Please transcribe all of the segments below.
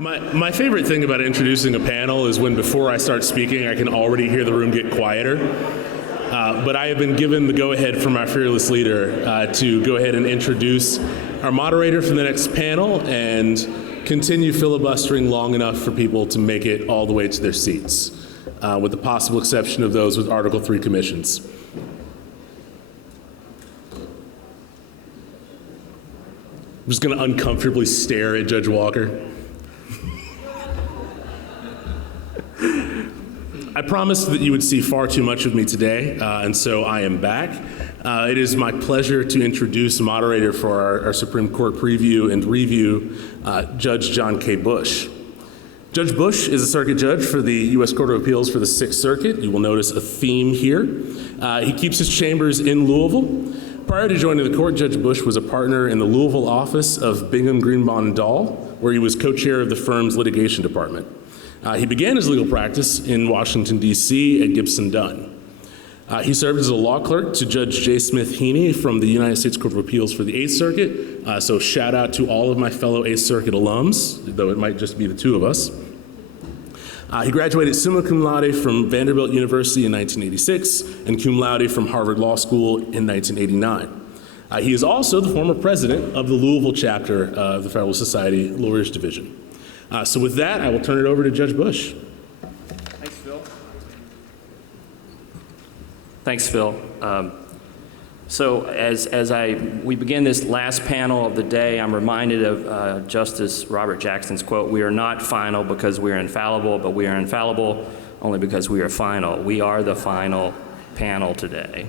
My favorite thing about introducing a panel is when before I start speaking, I can already hear the room get quieter. But I have been given the go-ahead from our fearless leader to go ahead and introduce our moderator for the next panel and continue filibustering long enough for people to make it all the way to their seats, with the possible exception of those with Article 3 commissions. I'm just going to uncomfortably stare at Judge Walker. I promised that you would see far too much of me today, and so I am back. It is my pleasure to introduce moderator for our Supreme Court preview and review, Judge John K. Bush. Judge Bush is a circuit judge for the U.S. Court of Appeals for the Sixth Circuit. You will notice a theme here. He keeps his chambers in Louisville. Prior to joining the court, Judge Bush was a partner in the Louisville office of Bingham, Greenbaum, and Dahl, where he was co-chair of the firm's litigation department. He began his legal practice in Washington, D.C. at Gibson Dunn. He served as a law clerk to Judge J. Smith Heaney from the United States Court of Appeals for the Eighth Circuit, so shout out to all of my fellow Eighth Circuit alums, though it might just be the two of us. He graduated summa cum laude from Vanderbilt University in 1986 and cum laude from Harvard Law School in 1989. He is also the former president of the Louisville chapter of the Federalist Society Lawyers Division. So with that, I will turn it over to Judge Bush. Thanks, Phil. Thanks, Phil. So as we begin this last panel of the day, I'm reminded of Justice Robert Jackson's quote, "We are not final because we are infallible, but we are infallible only because we are final." We are the final panel today.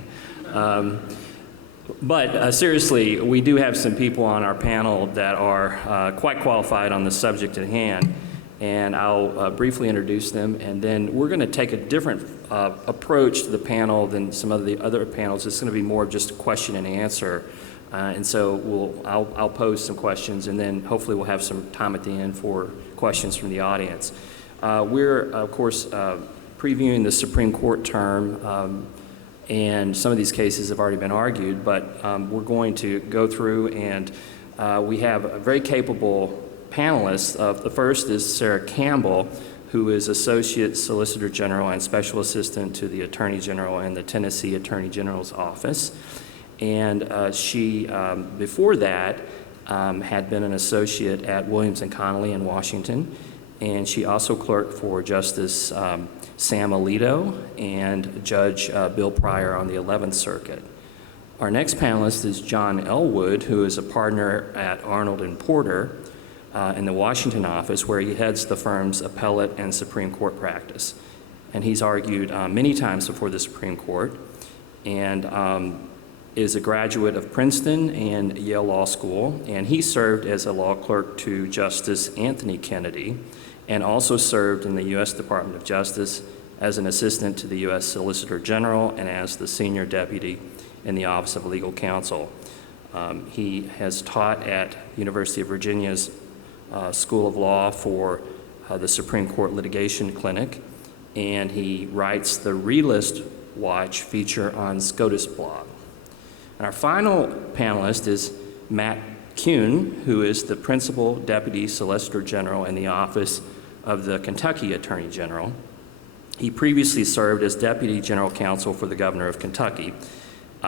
But seriously, we do have some people on our panel that are quite qualified on the subject at hand, and I'll briefly introduce them, and then we're going to take a different approach to the panel than some of the other panels. It's going to be more of just a question and answer, and so I'll pose some questions, and then hopefully we'll have some time at the end for questions from the audience. We're, of course, previewing the Supreme Court term, and some of these cases have already been argued, but we're going to go through, and we have a very capable panelists. The first is Sarah Campbell, who is Associate Solicitor General and Special Assistant to the Attorney General in the Tennessee Attorney General's Office. And she, before that, had been an associate at Williams and Connolly in Washington. And she also clerked for Justice Sam Alito and Judge Bill Pryor on the 11th Circuit. Our next panelist is John Elwood, who is a partner at Arnold and Porter in the Washington office, where he heads the firm's appellate and Supreme Court practice. And he's argued many times before the Supreme Court, and is a graduate of Princeton and Yale Law School, and he served as a law clerk to Justice Anthony Kennedy, and also served in the U.S. Department of Justice as an assistant to the U.S. Solicitor General and as the senior deputy in the Office of Legal Counsel. He has taught at University of Virginia's School of Law for the Supreme Court Litigation Clinic, and he writes the Realist Watch feature on SCOTUS blog. And our final panelist is Matt Kuhn, who is the Principal Deputy Solicitor General in the Office of the Kentucky Attorney General. He previously served as Deputy General Counsel for the Governor of Kentucky.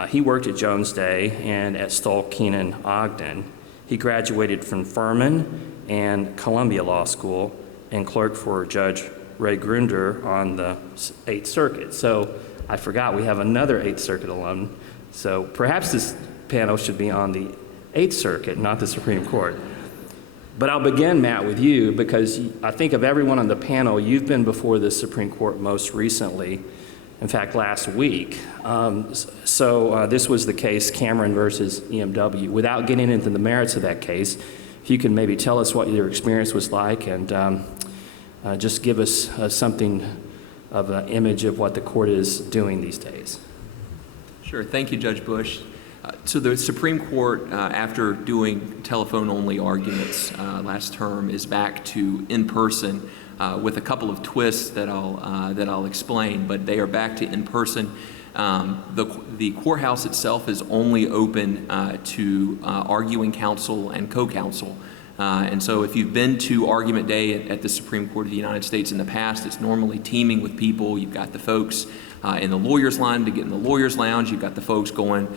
He worked at Jones Day and at Stoll Keenan Ogden. He graduated from Furman and Columbia Law School and clerked for Judge Ray Grunder on the 8th Circuit. So I forgot we have another 8th Circuit alum. So perhaps this panel should be on the 8th Circuit, not the Supreme Court. But I'll begin, Matt, with you, because I think of everyone on the panel, you've been before the Supreme Court most recently, in fact, last week. So this was the case Cameron versus EMW. Without getting into the merits of that case, if you can maybe tell us what your experience was like and just give us something of an image of what the court is doing these days. Sure. Thank you, Judge Bush. So the Supreme Court, after doing telephone-only arguments last term, is back to in-person with a couple of twists that I'll explain. But they are back to in-person. The courthouse itself is only open to arguing counsel and co-counsel. And so if you've been to argument day at the Supreme Court of the United States in the past, it's normally teeming with people. You've got the folks in the lawyer's line to get in the lawyer's lounge. You've got the folks going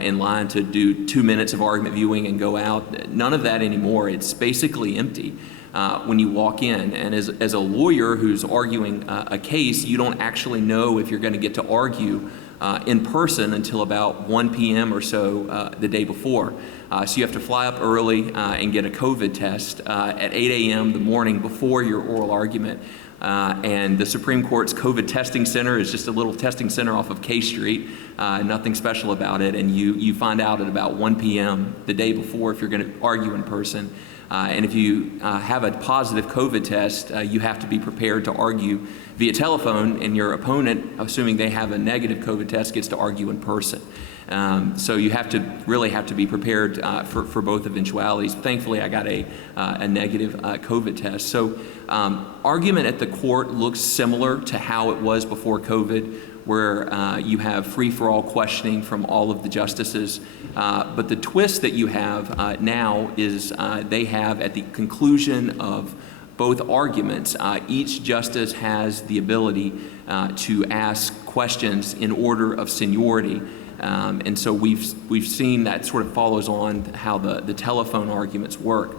in line to do 2 minutes of argument viewing and go out. None of that anymore. It's basically empty when you walk in. And as a lawyer who's arguing a case, you don't actually know if you're going to get to argue in person until about 1 p.m. or so the day before. So you have to fly up early and get a COVID test at 8 a.m. the morning before your oral argument. And the Supreme Court's COVID testing center is just a little testing center off of K Street, nothing special about it. And you find out at about 1 p.m. the day before if you're going to argue in person. And if you have a positive COVID test, you have to be prepared to argue via telephone, and your opponent, assuming they have a negative COVID test, gets to argue in person. So you really have to be prepared for both eventualities. Thankfully, I got a negative COVID test. So argument at the court looks similar to how it was before COVID, where you have free-for-all questioning from all of the justices. But the twist that you have now is they have, at the conclusion of both arguments, each justice has the ability to ask questions in order of seniority. And so we've seen that sort of follows on how the telephone arguments work.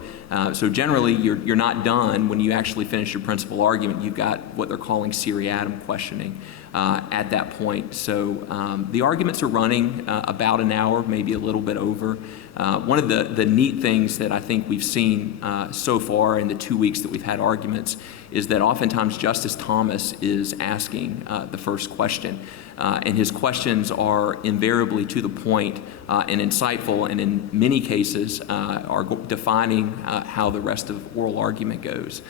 So generally, you're not done when you actually finish your principal argument. You've got what they're calling seriatim questioning at that point. So the arguments are running about an hour, maybe a little bit over. One of the neat things that I think we've seen so far in the 2 weeks that we've had arguments is that oftentimes Justice Thomas is asking the first question. And his questions are invariably to the point and insightful, and in many cases are defining how the rest of oral argument goes.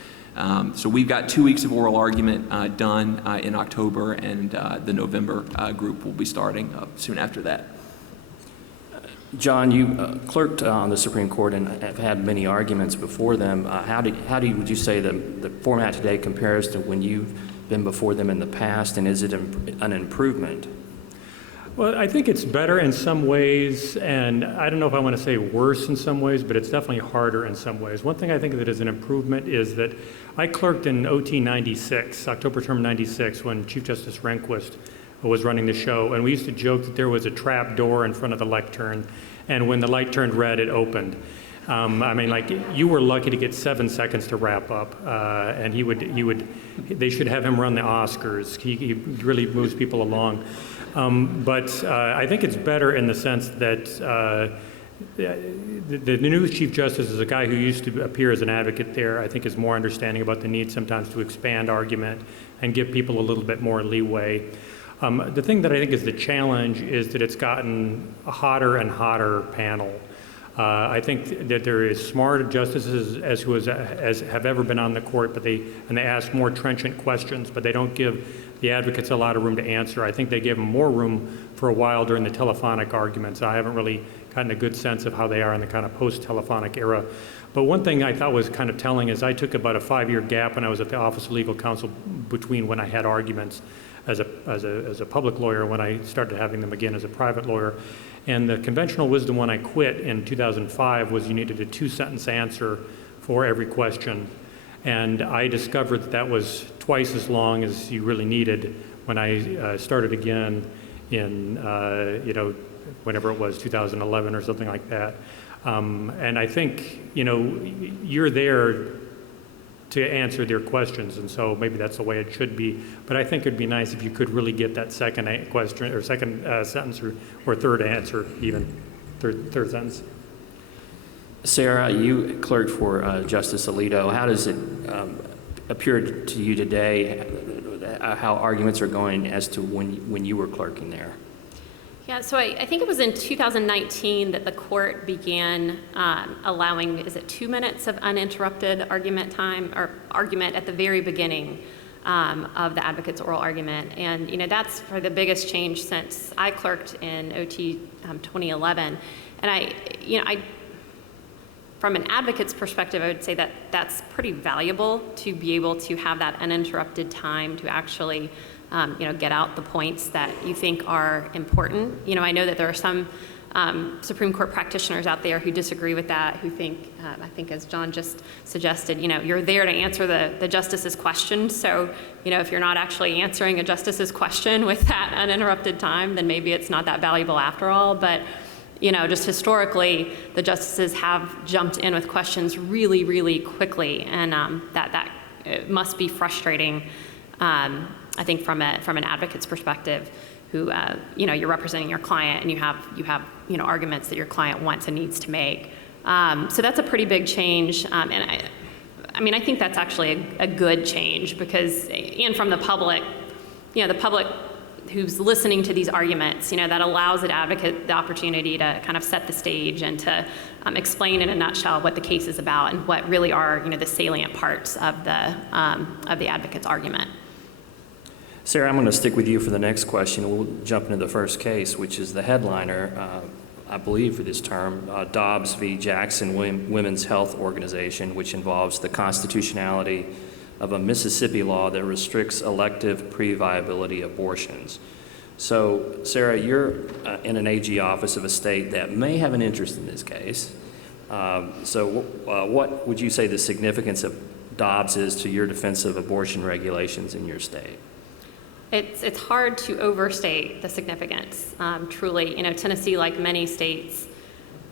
So we've got 2 weeks of oral argument done in October, and the November group will be starting soon after that. John, you clerked on the Supreme Court and have had many arguments before them. Would you say the format today compares to when you've been before them in the past, and is it an improvement? Well, I think it's better in some ways, and I don't know if I want to say worse in some ways, but it's definitely harder in some ways. One thing I think that is an improvement is that I clerked in OT 96, October term 96, when Chief Justice Rehnquist was running the show, and we used to joke that there was a trap door in front of the lectern, and when the light turned red, it opened. I mean, like, you were lucky to get 7 seconds to wrap up, and they should have him run the Oscars. He really moves people along. But I think it's better in the sense that the new Chief Justice is a guy who used to appear as an advocate there. I think is more understanding about the need sometimes to expand argument and give people a little bit more leeway. The thing that I think is the challenge is that it's gotten a hotter and hotter panel. I think that there is smarter justices as have ever been on the court, but they ask more trenchant questions, but they don't give the advocates a lot of room to answer. I think they gave them more room for a while during the telephonic arguments. I haven't really gotten a good sense of how they are in the kind of post-telephonic era. But one thing I thought was kind of telling is I took about a 5-year gap when I was at the Office of Legal Counsel between when I had arguments as a public lawyer and when I started having them again as a private lawyer. And the conventional wisdom when I quit in 2005 was you needed a 2-sentence answer for every question. And I discovered that was twice as long as you really needed when I started again in, whenever it was, 2011 or something like that. And I think, you're there to answer their questions, and so maybe that's the way it should be. But I think it'd be nice if you could really get that second question or second sentence or third answer, even third sentence. Sarah, you clerked for Justice Alito. How does it appear to you today how arguments are going as to when you were clerking there? Yeah, so I think it was in 2019 that the court began allowing, 2 minutes of uninterrupted argument time, or argument at the very beginning of the advocate's oral argument. And, that's for the biggest change since I clerked in OT 2011. And I from an advocate's perspective, I would say that that's pretty valuable to be able to have that uninterrupted time to actually get out the points that you think are important. I know that there are some Supreme Court practitioners out there who disagree with that, who think, I think as John just suggested, you're there to answer the justice's question. So, if you're not actually answering a justice's question with that uninterrupted time, then maybe it's not that valuable after all. But, just historically, the justices have jumped in with questions really, really quickly, and that it must be frustrating, I think, from an advocate's perspective, who, you're representing your client and you have arguments that your client wants and needs to make. So that's a pretty big change. And I think that's actually a good change because, and from the public, the public who's listening to these arguments, that allows an advocate the opportunity to kind of set the stage and to explain in a nutshell what the case is about and what really are, the salient parts of the advocate's argument. Sarah, I'm going to stick with you for the next question. We'll jump into the first case, which is the headliner, I believe for this term, Dobbs v. Jackson Women's Health Organization, which involves the constitutionality of a Mississippi law that restricts elective pre-viability abortions. So, Sarah, you're in an AG office of a state that may have an interest in this case. What would you say the significance of Dobbs is to your defense of abortion regulations in your state? It's hard to overstate the significance. Truly, Tennessee, like many states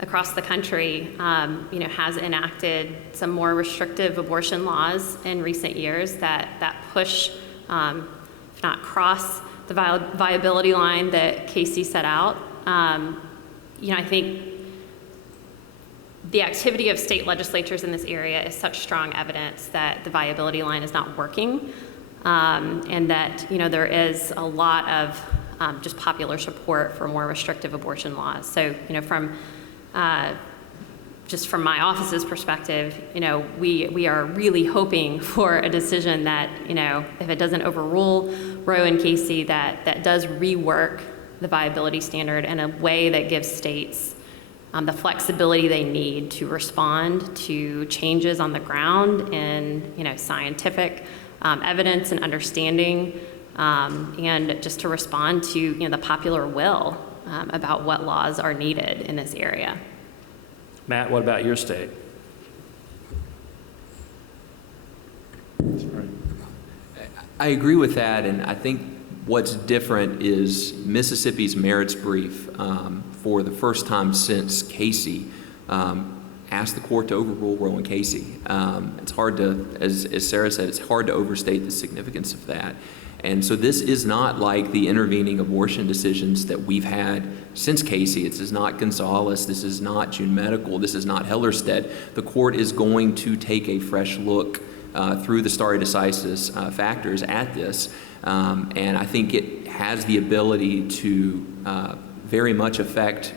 across the country, has enacted some more restrictive abortion laws in recent years that push, if not cross, the viability line that Casey set out. I think the activity of state legislatures in this area is such strong evidence that the viability line is not working. And that, there is a lot of just popular support for more restrictive abortion laws. So, from my office's perspective, we are really hoping for a decision that, if it doesn't overrule Roe and Casey, that does rework the viability standard in a way that gives states the flexibility they need to respond to changes on the ground in, scientific evidence and understanding, and just to respond to the popular will about what laws are needed in this area. Matt, what about your state? I agree with that, and I think what's different is Mississippi's merits brief for the first time since Casey asked the court to overrule Roe and Casey. It's hard to, as Sarah said, it's hard to overstate the significance of that. And so this is not like the intervening abortion decisions that we've had since Casey. This is not Gonzalez. This is not June Medical. This is not Hellerstedt. The court is going to take a fresh look through the stare decisis factors at this. And I think it has the ability to very much affect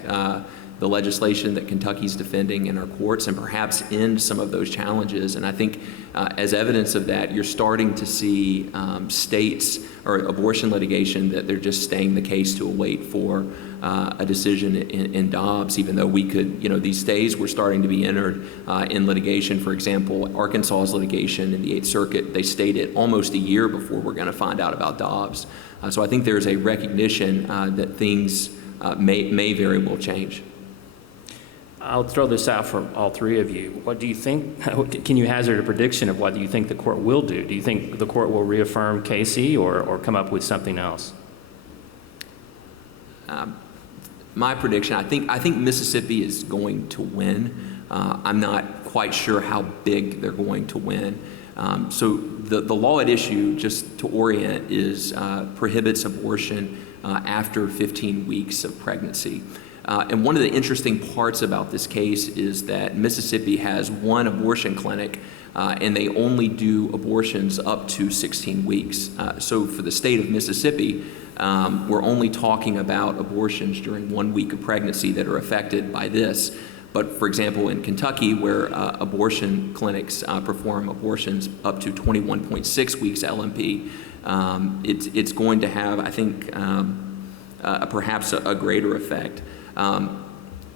the legislation that Kentucky's defending in our courts and perhaps end some of those challenges. And I think as evidence of that, you're starting to see states or abortion litigation that they're just staying the case to await for a decision in Dobbs, even though we could, these stays were starting to be entered in litigation. For example, Arkansas's litigation in the 8th Circuit, they stayed it almost a year before we're going to find out about Dobbs. So I think there's a recognition that things may very well change. I'll throw this out for all three of you. What do you think? Can you hazard a prediction of what you think the court will do? Do you think the court will reaffirm Casey or come up with something else? My prediction, I think Mississippi is going to win. I'm not quite sure how big they're going to win. So the law at issue, just to orient, is prohibits abortion after 15 weeks of pregnancy. And one of the interesting parts about this case is that Mississippi has one abortion clinic, and they only do abortions up to 16 weeks. So for the state of Mississippi, we're only talking about abortions during 1 week of pregnancy that are affected by this. But for example, in Kentucky, where abortion clinics perform abortions up to 21.6 weeks LMP, it's going to have, I think, perhaps a greater effect.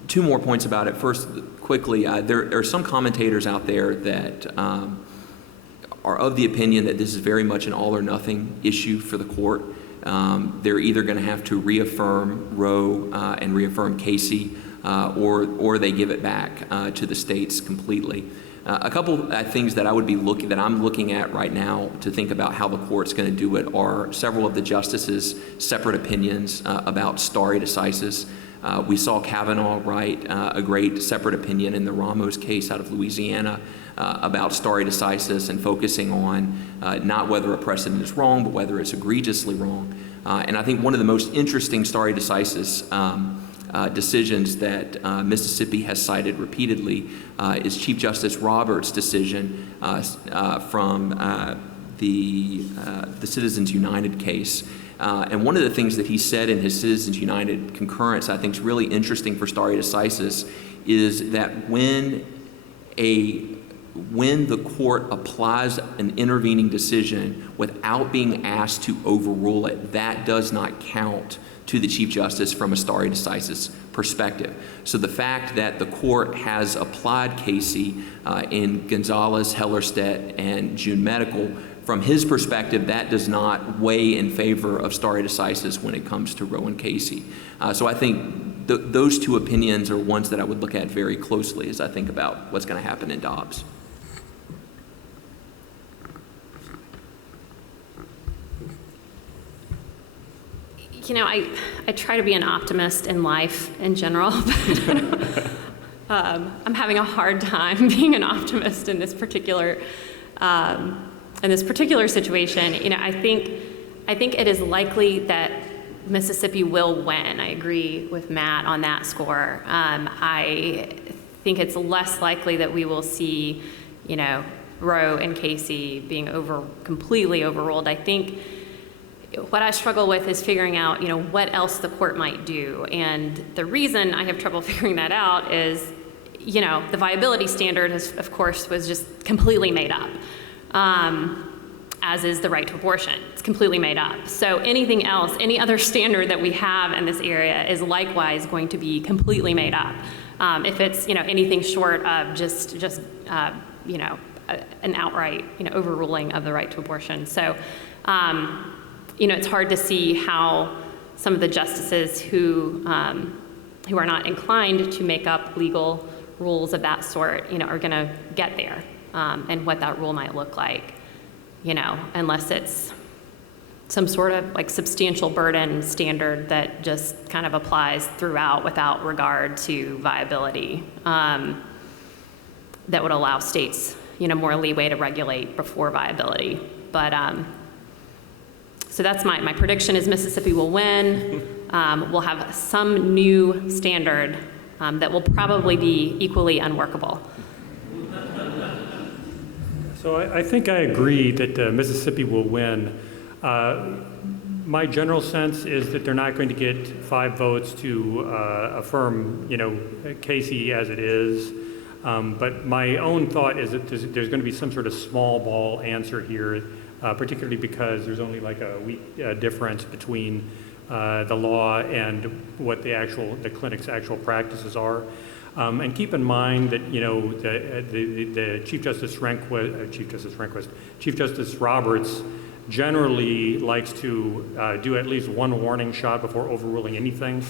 Two more points about it. First, quickly, there are some commentators out there that are of the opinion that this is very much an all or nothing issue for the court. they're either going to have to reaffirm Roe and reaffirm Casey, or they give it back to the states completely. A couple things that I'm looking at right now to think about how the court's going to do it are several of the justices' separate opinions about stare decisis. We saw Kavanaugh write a great separate opinion in the Ramos case out of Louisiana about stare decisis and focusing on not whether a precedent is wrong, but whether it's egregiously wrong. And I think one of the most interesting stare decisis decisions that Mississippi has cited repeatedly is Chief Justice Roberts' decision from the Citizens United case. And one of the things that he said in his Citizens United concurrence I think is really interesting for stare decisis is that when the court applies an intervening decision without being asked to overrule it, that does not count to the Chief Justice from a stare decisis perspective. So the fact that the court has applied Casey in Gonzalez, Hellerstedt, and June Medical, from his perspective, that does not weigh in favor of stare decisis when it comes to Roe and Casey. So I think those two opinions are ones that I would look at very closely as I think about what's going to happen in Dobbs. You know, I try to be an optimist in life in general, but I'm having a hard time being an optimist in this particular situation. You know, I think it is likely that Mississippi will win. I agree with Matt on that score. I think it's less likely that we will see, you know, Roe and Casey being completely overruled. I think what I struggle with is figuring out, you know, what else the court might do. And the reason I have trouble figuring that out is, you know, the viability standard, of course, was just completely made up, as is the right to abortion. It's completely made up. So anything else, any other standard that we have in this area is likewise going to be completely made up. If it's, you know, anything short of just you know, an outright, you know, overruling of the right to abortion. So, you know, it's hard to see how some of the justices who are not inclined to make up legal rules of that sort, you know, are going to get there, and what that rule might look like, you know, unless it's some sort of like substantial burden standard that just kind of applies throughout without regard to viability, that would allow states, you know, more leeway to regulate before viability. But so that's my prediction is Mississippi will win. We'll have some new standard that will probably be equally unworkable. So I think I agree that Mississippi will win. My general sense is that they're not going to get 5 votes to affirm, you know, Casey as it is. But my own thought is that there's going to be some sort of small ball answer here, particularly because there's only like a week difference between the law and what the clinic's actual practices are. And keep in mind that, you know, the Chief Justice Roberts generally likes to do at least one warning shot before overruling anything.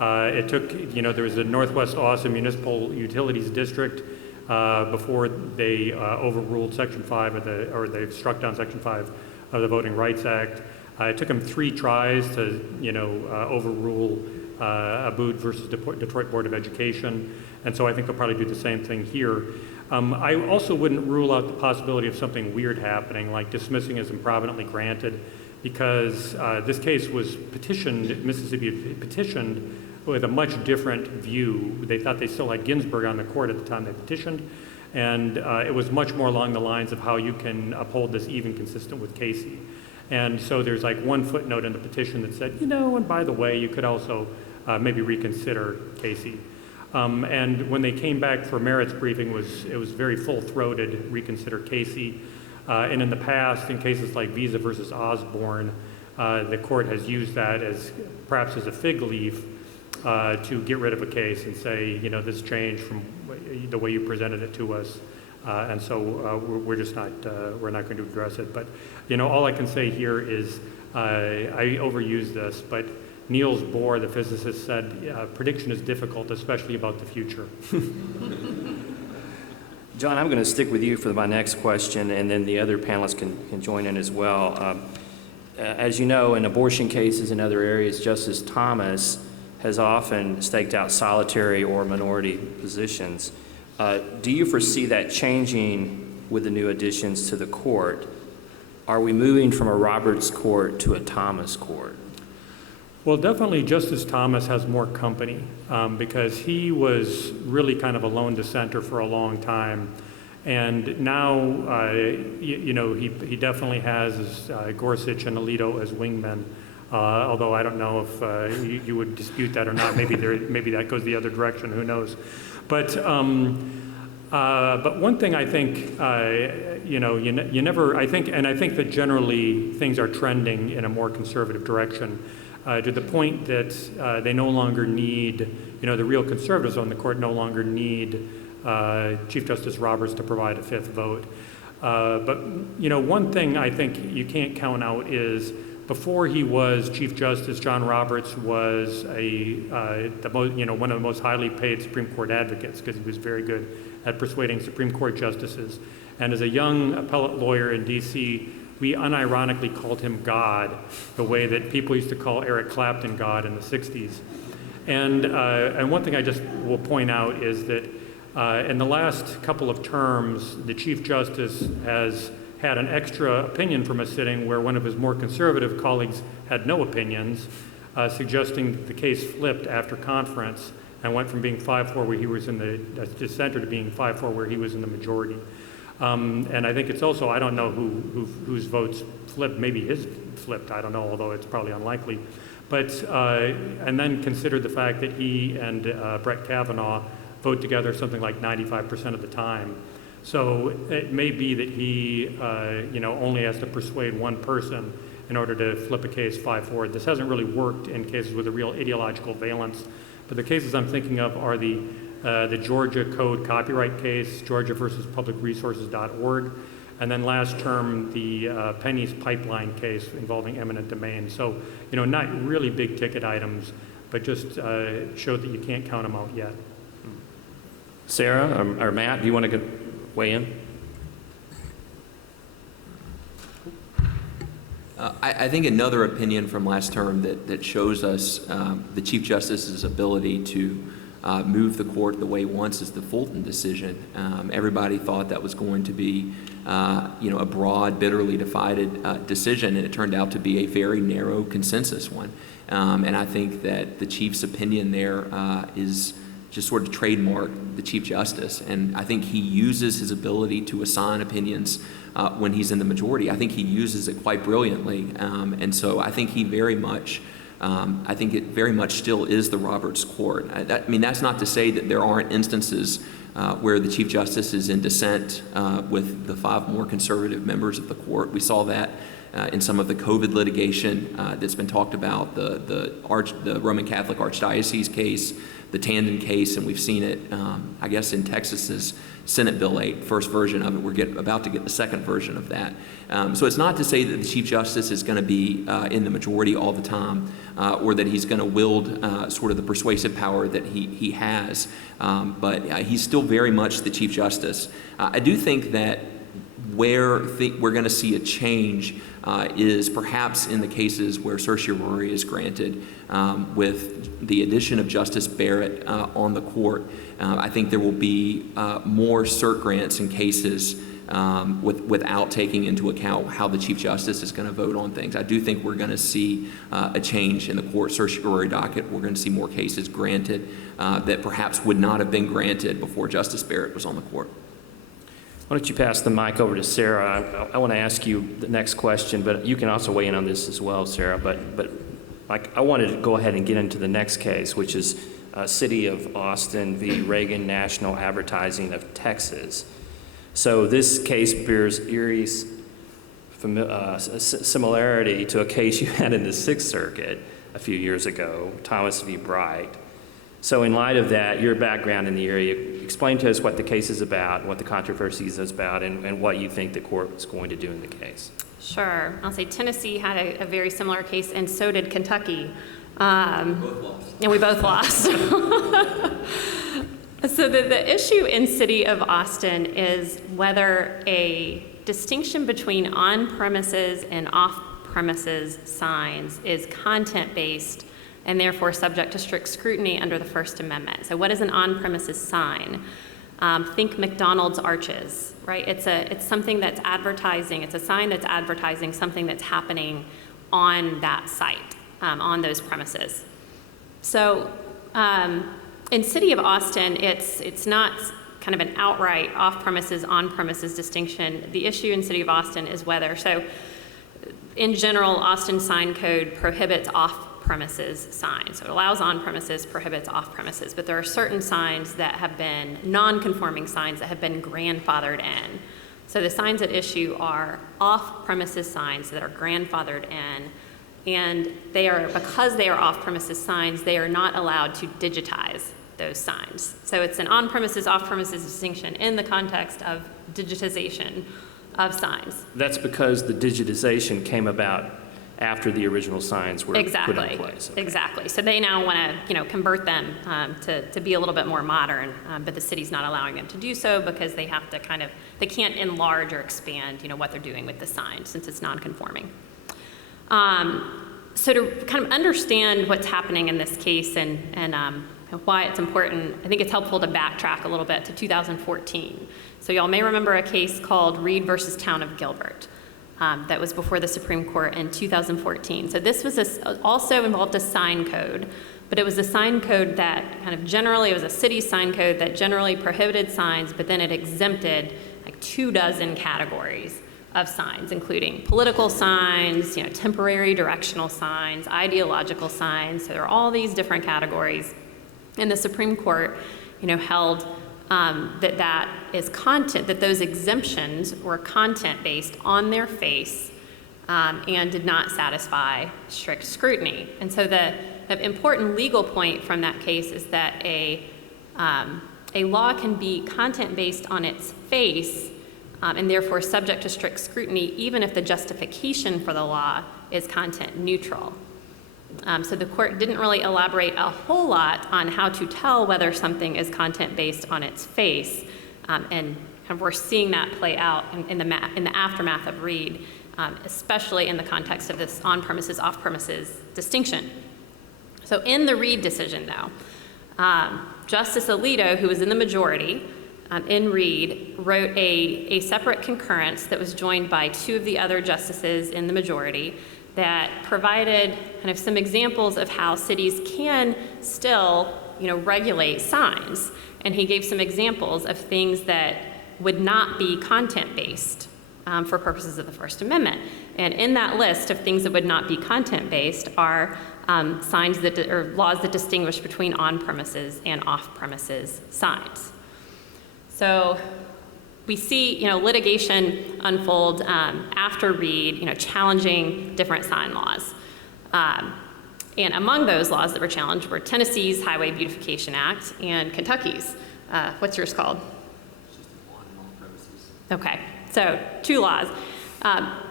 It took, you know, there was a Northwest Austin Municipal Utilities District before they overruled Section 5 they struck down Section 5 of the Voting Rights Act. It took them 3 tries to, you know, overrule Abood versus Detroit Board of Education. And so I think they'll probably do the same thing here. I also wouldn't rule out the possibility of something weird happening, like dismissing as improvidently granted, because this case was petitioned, Mississippi petitioned with a much different view. They thought they still had Ginsburg on the court at the time they petitioned, and it was much more along the lines of how you can uphold this even consistent with Casey. And so there's like one footnote in the petition that said, you know, and by the way, you could also maybe reconsider Casey. And when they came back for merits briefing, it was very full-throated, reconsider Casey. And in the past, in cases like Visa versus Osborne, the court has used that as perhaps as a fig leaf to get rid of a case and say, you know, this changed from the way you presented it to us. And so we're not going to address it. But, you know, all I can say here is I overuse this, but Niels Bohr, the physicist, said prediction is difficult, especially about the future. John, I'm going to stick with you for my next question, and then the other panelists can join in as well. As you know, in abortion cases and other areas, Justice Thomas has often staked out solitary or minority positions. Do you foresee that changing with the new additions to the court? Are we moving from a Roberts court to a Thomas court? Well, definitely Justice Thomas has more company because he was really kind of a lone dissenter for a long time. And now, he definitely has Gorsuch and Alito as wingmen, although I don't know if you would dispute that or not. Maybe that goes the other direction, who knows. But one thing I think, you never, I think that generally things are trending in a more conservative direction. To the point that they no longer need, the real conservatives on the court no longer need Chief Justice Roberts to provide a fifth vote. But one thing I think you can't count out is before he was Chief Justice, John Roberts was one of the most highly paid Supreme Court advocates because he was very good at persuading Supreme Court justices. And as a young appellate lawyer in D.C., we unironically called him God, the way that people used to call Eric Clapton God in the 60s. And one thing I just will point out is that in the last couple of terms, the Chief Justice has had an extra opinion from a sitting where one of his more conservative colleagues had no opinions, suggesting that the case flipped after conference and went from being 5-4 where he was in the dissenter to being 5-4 where he was in the majority. And I think it's also, I don't know whose votes flipped, maybe his flipped, I don't know, although it's probably unlikely. But, and then consider the fact that he and Brett Kavanaugh vote together something like 95% of the time. So it may be that he, only has to persuade one person in order to flip a case 5-4. This hasn't really worked in cases with a real ideological valence. But the cases I'm thinking of are the Georgia Code copyright case, Georgia versus publicresources.org, and then last term, the Penny's Pipeline case involving eminent domain. So, not really big ticket items, but just show that you can't count them out yet. Sarah or Matt, do you want to weigh in? I think another opinion from last term that shows us the Chief Justice's ability to move the court the way he wants is the Fulton decision. Everybody thought that was going to be, a broad, bitterly divided decision, and it turned out to be a very narrow consensus one. And I think that the Chief's opinion there is just sort of trademark the Chief Justice. And I think he uses his ability to assign opinions when he's in the majority. I think he uses it quite brilliantly. And so I think he very much, I think it very much still is the Roberts court. I mean, that's not to say that there aren't instances where the Chief Justice is in dissent with the 5 more conservative members of the court. We saw that in some of the COVID litigation that's been talked about, the Roman Catholic Archdiocese case, the Tandon case, and we've seen it, I guess, in Texas's Senate Bill 8, first version of it. We're about to get the second version of that. So it's not to say that the Chief Justice is going to be in the majority all the time, or that he's going to wield sort of the persuasive power that he has, but he's still very much the Chief Justice. I do think that where we're going to see a change is perhaps in the cases where certiorari is granted with the addition of Justice Barrett on the court. I think there will be more cert grants in cases without taking into account how the Chief Justice is going to vote on things. I do think we're going to see a change in the court certiorari docket. We're going to see more cases granted that perhaps would not have been granted before Justice Barrett was on the court. Why don't you pass the mic over to Sarah? I want to ask you the next question, but you can also weigh in on this as well, Sarah. But I wanted to go ahead and get into the next case, which is City of Austin v. Reagan National Advertising of Texas. So this case bears eerie similarity to a case you had in the Sixth Circuit a few years ago, Thomas v. Bright. So in light of that, your background in the area, explain to us what the case is about, what the controversy is about, and what you think the court is going to do in the case. Sure. I'll say Tennessee had a very similar case, and so did Kentucky. Both lost. And we both lost. So the issue in City of Austin is whether a distinction between on-premises and off-premises signs is content-based and therefore subject to strict scrutiny under the First Amendment. So what is an on-premises sign? Think McDonald's arches, right? It's something that's advertising. It's a sign that's advertising something that's happening on that site, on those premises. So in City of Austin, it's not kind of an outright off-premises, on-premises distinction. The issue in City of Austin is whether, so in general, Austin Sign Code prohibits off-premises signs. So it allows on-premises, prohibits off-premises, but there are certain signs that have been non-conforming signs that have been grandfathered in. So the signs at issue are off-premises signs that are grandfathered in, and because they are off-premises signs, they are not allowed to digitize those signs. So it's an on-premises, off-premises distinction in the context of digitization of signs. That's because the digitization came about after the original signs were put in place. Okay. Exactly. So they now want to, convert them to be a little bit more modern, but the city's not allowing them to do so because they have to they can't enlarge or expand, what they're doing with the sign since it's non-conforming. So to kind of understand what's happening in this case and why it's important, I think it's helpful to backtrack a little bit to 2014. So y'all may remember a case called Reed versus Town of Gilbert that was before the Supreme Court in 2014. So this was also involved a sign code, but it was a sign code that kind of generally, it was a city sign code that generally prohibited signs, but then it exempted like 24 categories of signs, including political signs, temporary directional signs, ideological signs. So there are all these different categories. And the Supreme Court, held that is content, that those exemptions were content-based on their face and did not satisfy strict scrutiny. And so the important legal point from that case is that a law can be content-based on its face and therefore subject to strict scrutiny, even if the justification for the law is content neutral. So the court didn't really elaborate a whole lot on how to tell whether something is content-based on its face, and we're seeing that play out in the aftermath of Reed, especially in the context of this on-premises, off-premises distinction. So in the Reed decision, though, Justice Alito, who was in the majority in Reed, wrote a separate concurrence that was joined by two of the other justices in the majority that provided kind of some examples of how cities can still, regulate signs. And he gave some examples of things that would not be content-based for purposes of the First Amendment. And in that list of things that would not be content-based are signs or laws that distinguish between on-premises and off-premises signs. So we see, litigation unfold after Reed, challenging different sign laws. And among those laws that were challenged were Tennessee's Highway Beautification Act and Kentucky's. What's yours called? It's just on and off premises. Okay, so two laws.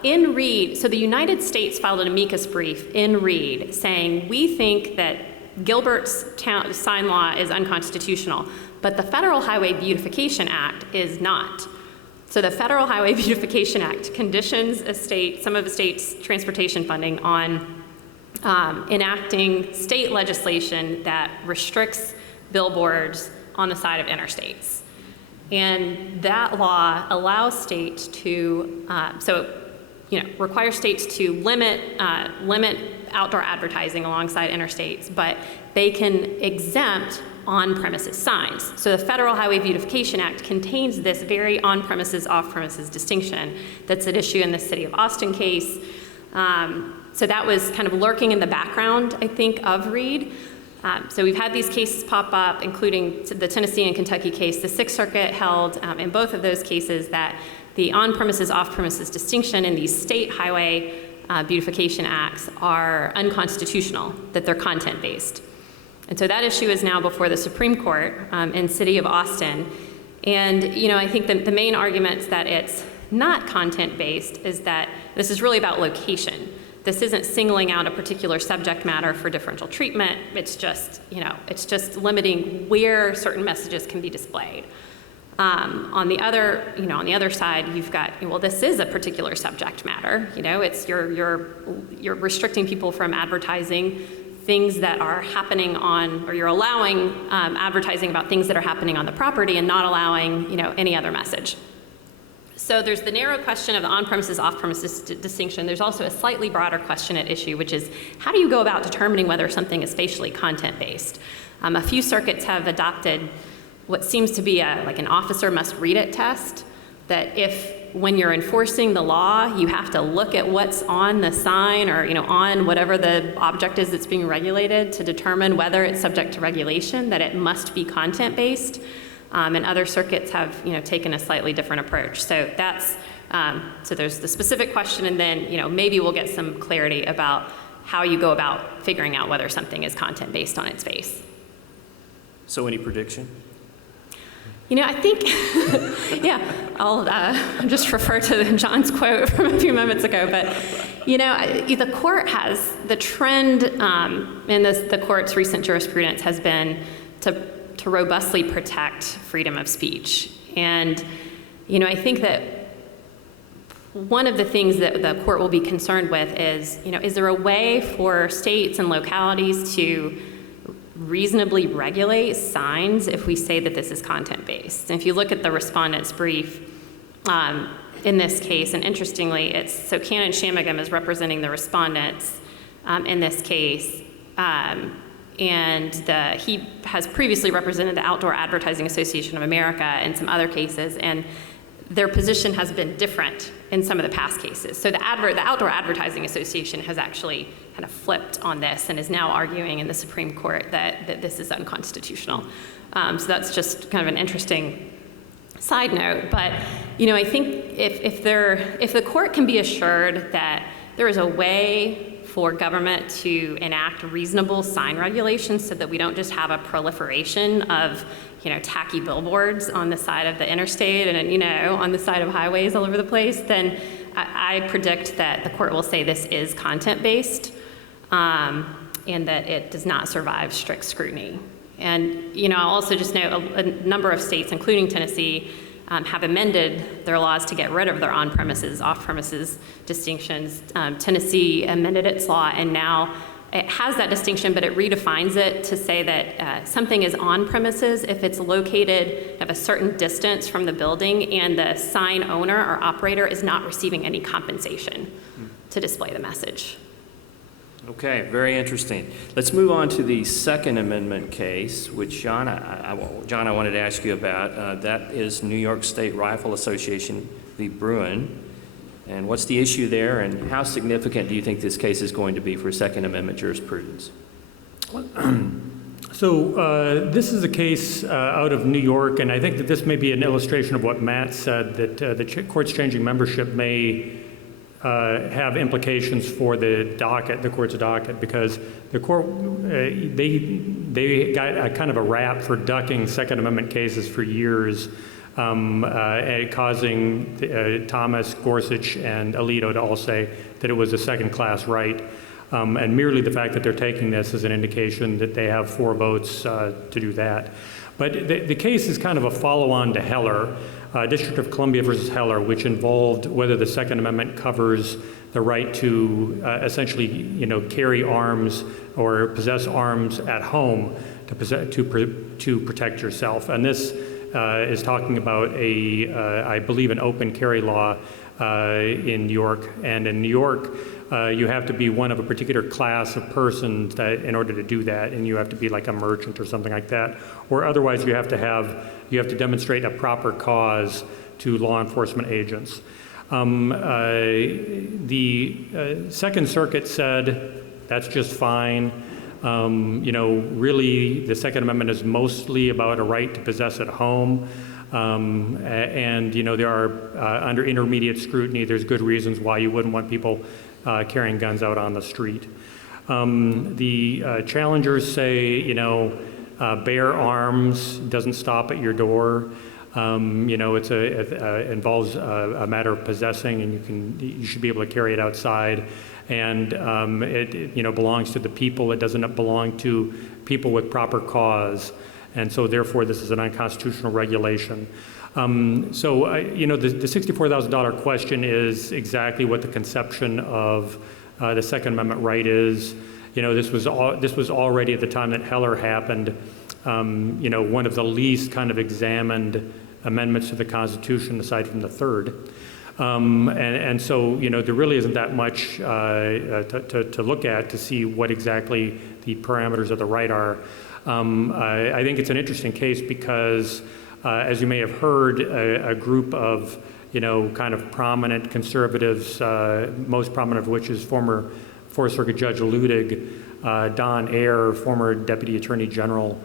In Reed, so the United States filed an amicus brief in Reed saying, we think that Gilbert's sign law is unconstitutional, but the Federal Highway Beautification Act is not. So the Federal Highway Beautification Act conditions some of a state's transportation funding on enacting state legislation that restricts billboards on the side of interstates. And that law allows states to, requires states to limit outdoor advertising alongside interstates, but they can exempt on-premises signs. So the Federal Highway Beautification Act contains this very on-premises, off-premises distinction that's at issue in the City of Austin case. So that was kind of lurking in the background, I think, of Reed. So we've had these cases pop up, including the Tennessee and Kentucky case. The Sixth Circuit held in both of those cases that the on-premises, off-premises distinction in these state highway beautification acts are unconstitutional, that they're content-based. And so that issue is now before the Supreme Court in City of Austin. And, I think the main arguments that it's not content-based is that this is really about location. This isn't singling out a particular subject matter for differential treatment. It's just, it's just limiting where certain messages can be displayed. On the other side, you've got, well, this is a particular subject matter. It's you're restricting people from advertising things that are happening on, or you're allowing advertising about things that are happening on the property and not allowing, any other message. So there's the narrow question of the on-premises, off-premises distinction. There's also a slightly broader question at issue, which is how do you go about determining whether something is facially content-based? A few circuits have adopted what seems to be like an officer must read it test, that when you're enforcing the law, you have to look at what's on the sign or on whatever the object is that's being regulated to determine whether it's subject to regulation, that it must be content-based. And other circuits have taken a slightly different approach. So that's so there's the specific question, and then maybe we'll get some clarity about how you go about figuring out whether something is content-based on its face. So any prediction? I think, I'll just refer to John's quote from a few moments ago, but, the court has, the trend in the court's recent jurisprudence has been to robustly protect freedom of speech. And, I think that one of the things that the court will be concerned with is there a way for states and localities to reasonably regulate signs if we say that this is content-based? And if you look at the respondent's brief in this case, and interestingly, so Canon Shamagam is representing the respondents in this case, and he has previously represented the Outdoor Advertising Association of America in some other cases, and their position has been different in some of the past cases. So the Outdoor Advertising Association has actually kind of flipped on this and is now arguing in the Supreme Court that this is unconstitutional. So that's just kind of an interesting side note. But I think if the court can be assured that there is a way for government to enact reasonable sign regulations so that we don't just have a proliferation of tacky billboards on the side of the interstate and on the side of highways all over the place, then I predict that the court will say this is content-based and that it does not survive strict scrutiny. And I'll also just note a number of states, including Tennessee, have amended their laws to get rid of their on-premises, off-premises distinctions. Tennessee amended its law, and now it has that distinction, but it redefines it to say that something is on premises if it's located at a certain distance from the building and the sign owner or operator is not receiving any compensation to display the message. Okay, very interesting. Let's move on to the Second Amendment case, which John, I wanted to ask you about. That is New York State Rifle Association v. Bruin. And what's the issue there, and how significant do you think this case is going to be for Second Amendment jurisprudence? So this is a case out of New York, and I think that this may be an illustration of what Matt said, that the court's changing membership may have implications for the docket, the court's docket, because the court, they got a kind of a rap for ducking Second Amendment cases for years, causing Thomas, Gorsuch, and Alito to all say that it was a second-class right. And merely the fact that they're taking this is an indication that they have 4 votes to do that. But the case is kind of a follow-on to Heller, District of Columbia versus Heller, which involved whether the Second Amendment covers the right to essentially, carry arms or possess arms at home to protect yourself. And this is talking about I believe, an open carry law in New York. And in New York, you have to be one of a particular class of persons that, in order to do that, and you have to be like a merchant or something like that, or otherwise you have to demonstrate a proper cause to law enforcement agents. The Second Circuit said that's just fine. Really, the Second Amendment is mostly about a right to possess at home. And there are, under intermediate scrutiny, there's good reasons why you wouldn't want people carrying guns out on the street. The challengers say, bear arms doesn't stop at your door. It involves a matter of possessing, and you should be able to carry it outside. And it belongs to the people. It doesn't belong to people with proper cause. And so therefore, this is an unconstitutional regulation. The $64,000 question is exactly what the conception of the Second Amendment right is. This was already at the time that Heller happened, one of the least kind of examined amendments to the Constitution, aside from the third. So there really isn't that much to look at to see what exactly the parameters of the right are. I think it's an interesting case because, as you may have heard, a group of kind of prominent conservatives, most prominent of which is former Fourth Circuit Judge Ludig, Don Ayer, former Deputy Attorney General,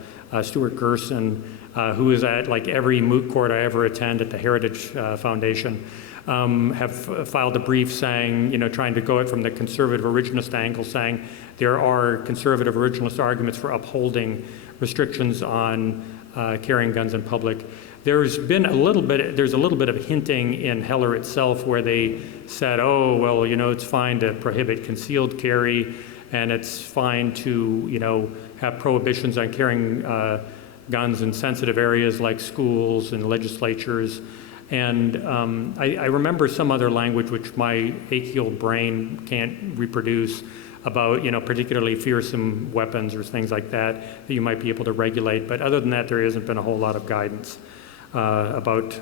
Stuart Gerson, who is at like every moot court I ever attend at the Heritage Foundation, have filed a brief saying, trying to go it from the conservative originalist angle, saying there are conservative originalist arguments for upholding restrictions on carrying guns in public. There's a little bit of hinting in Heller itself where they said, it's fine to prohibit concealed carry, and it's fine to, have prohibitions on carrying guns in sensitive areas like schools and legislatures. And I remember some other language which my ache-healed brain can't reproduce about, particularly fearsome weapons or things like that you might be able to regulate. But other than that, there hasn't been a whole lot of guidance about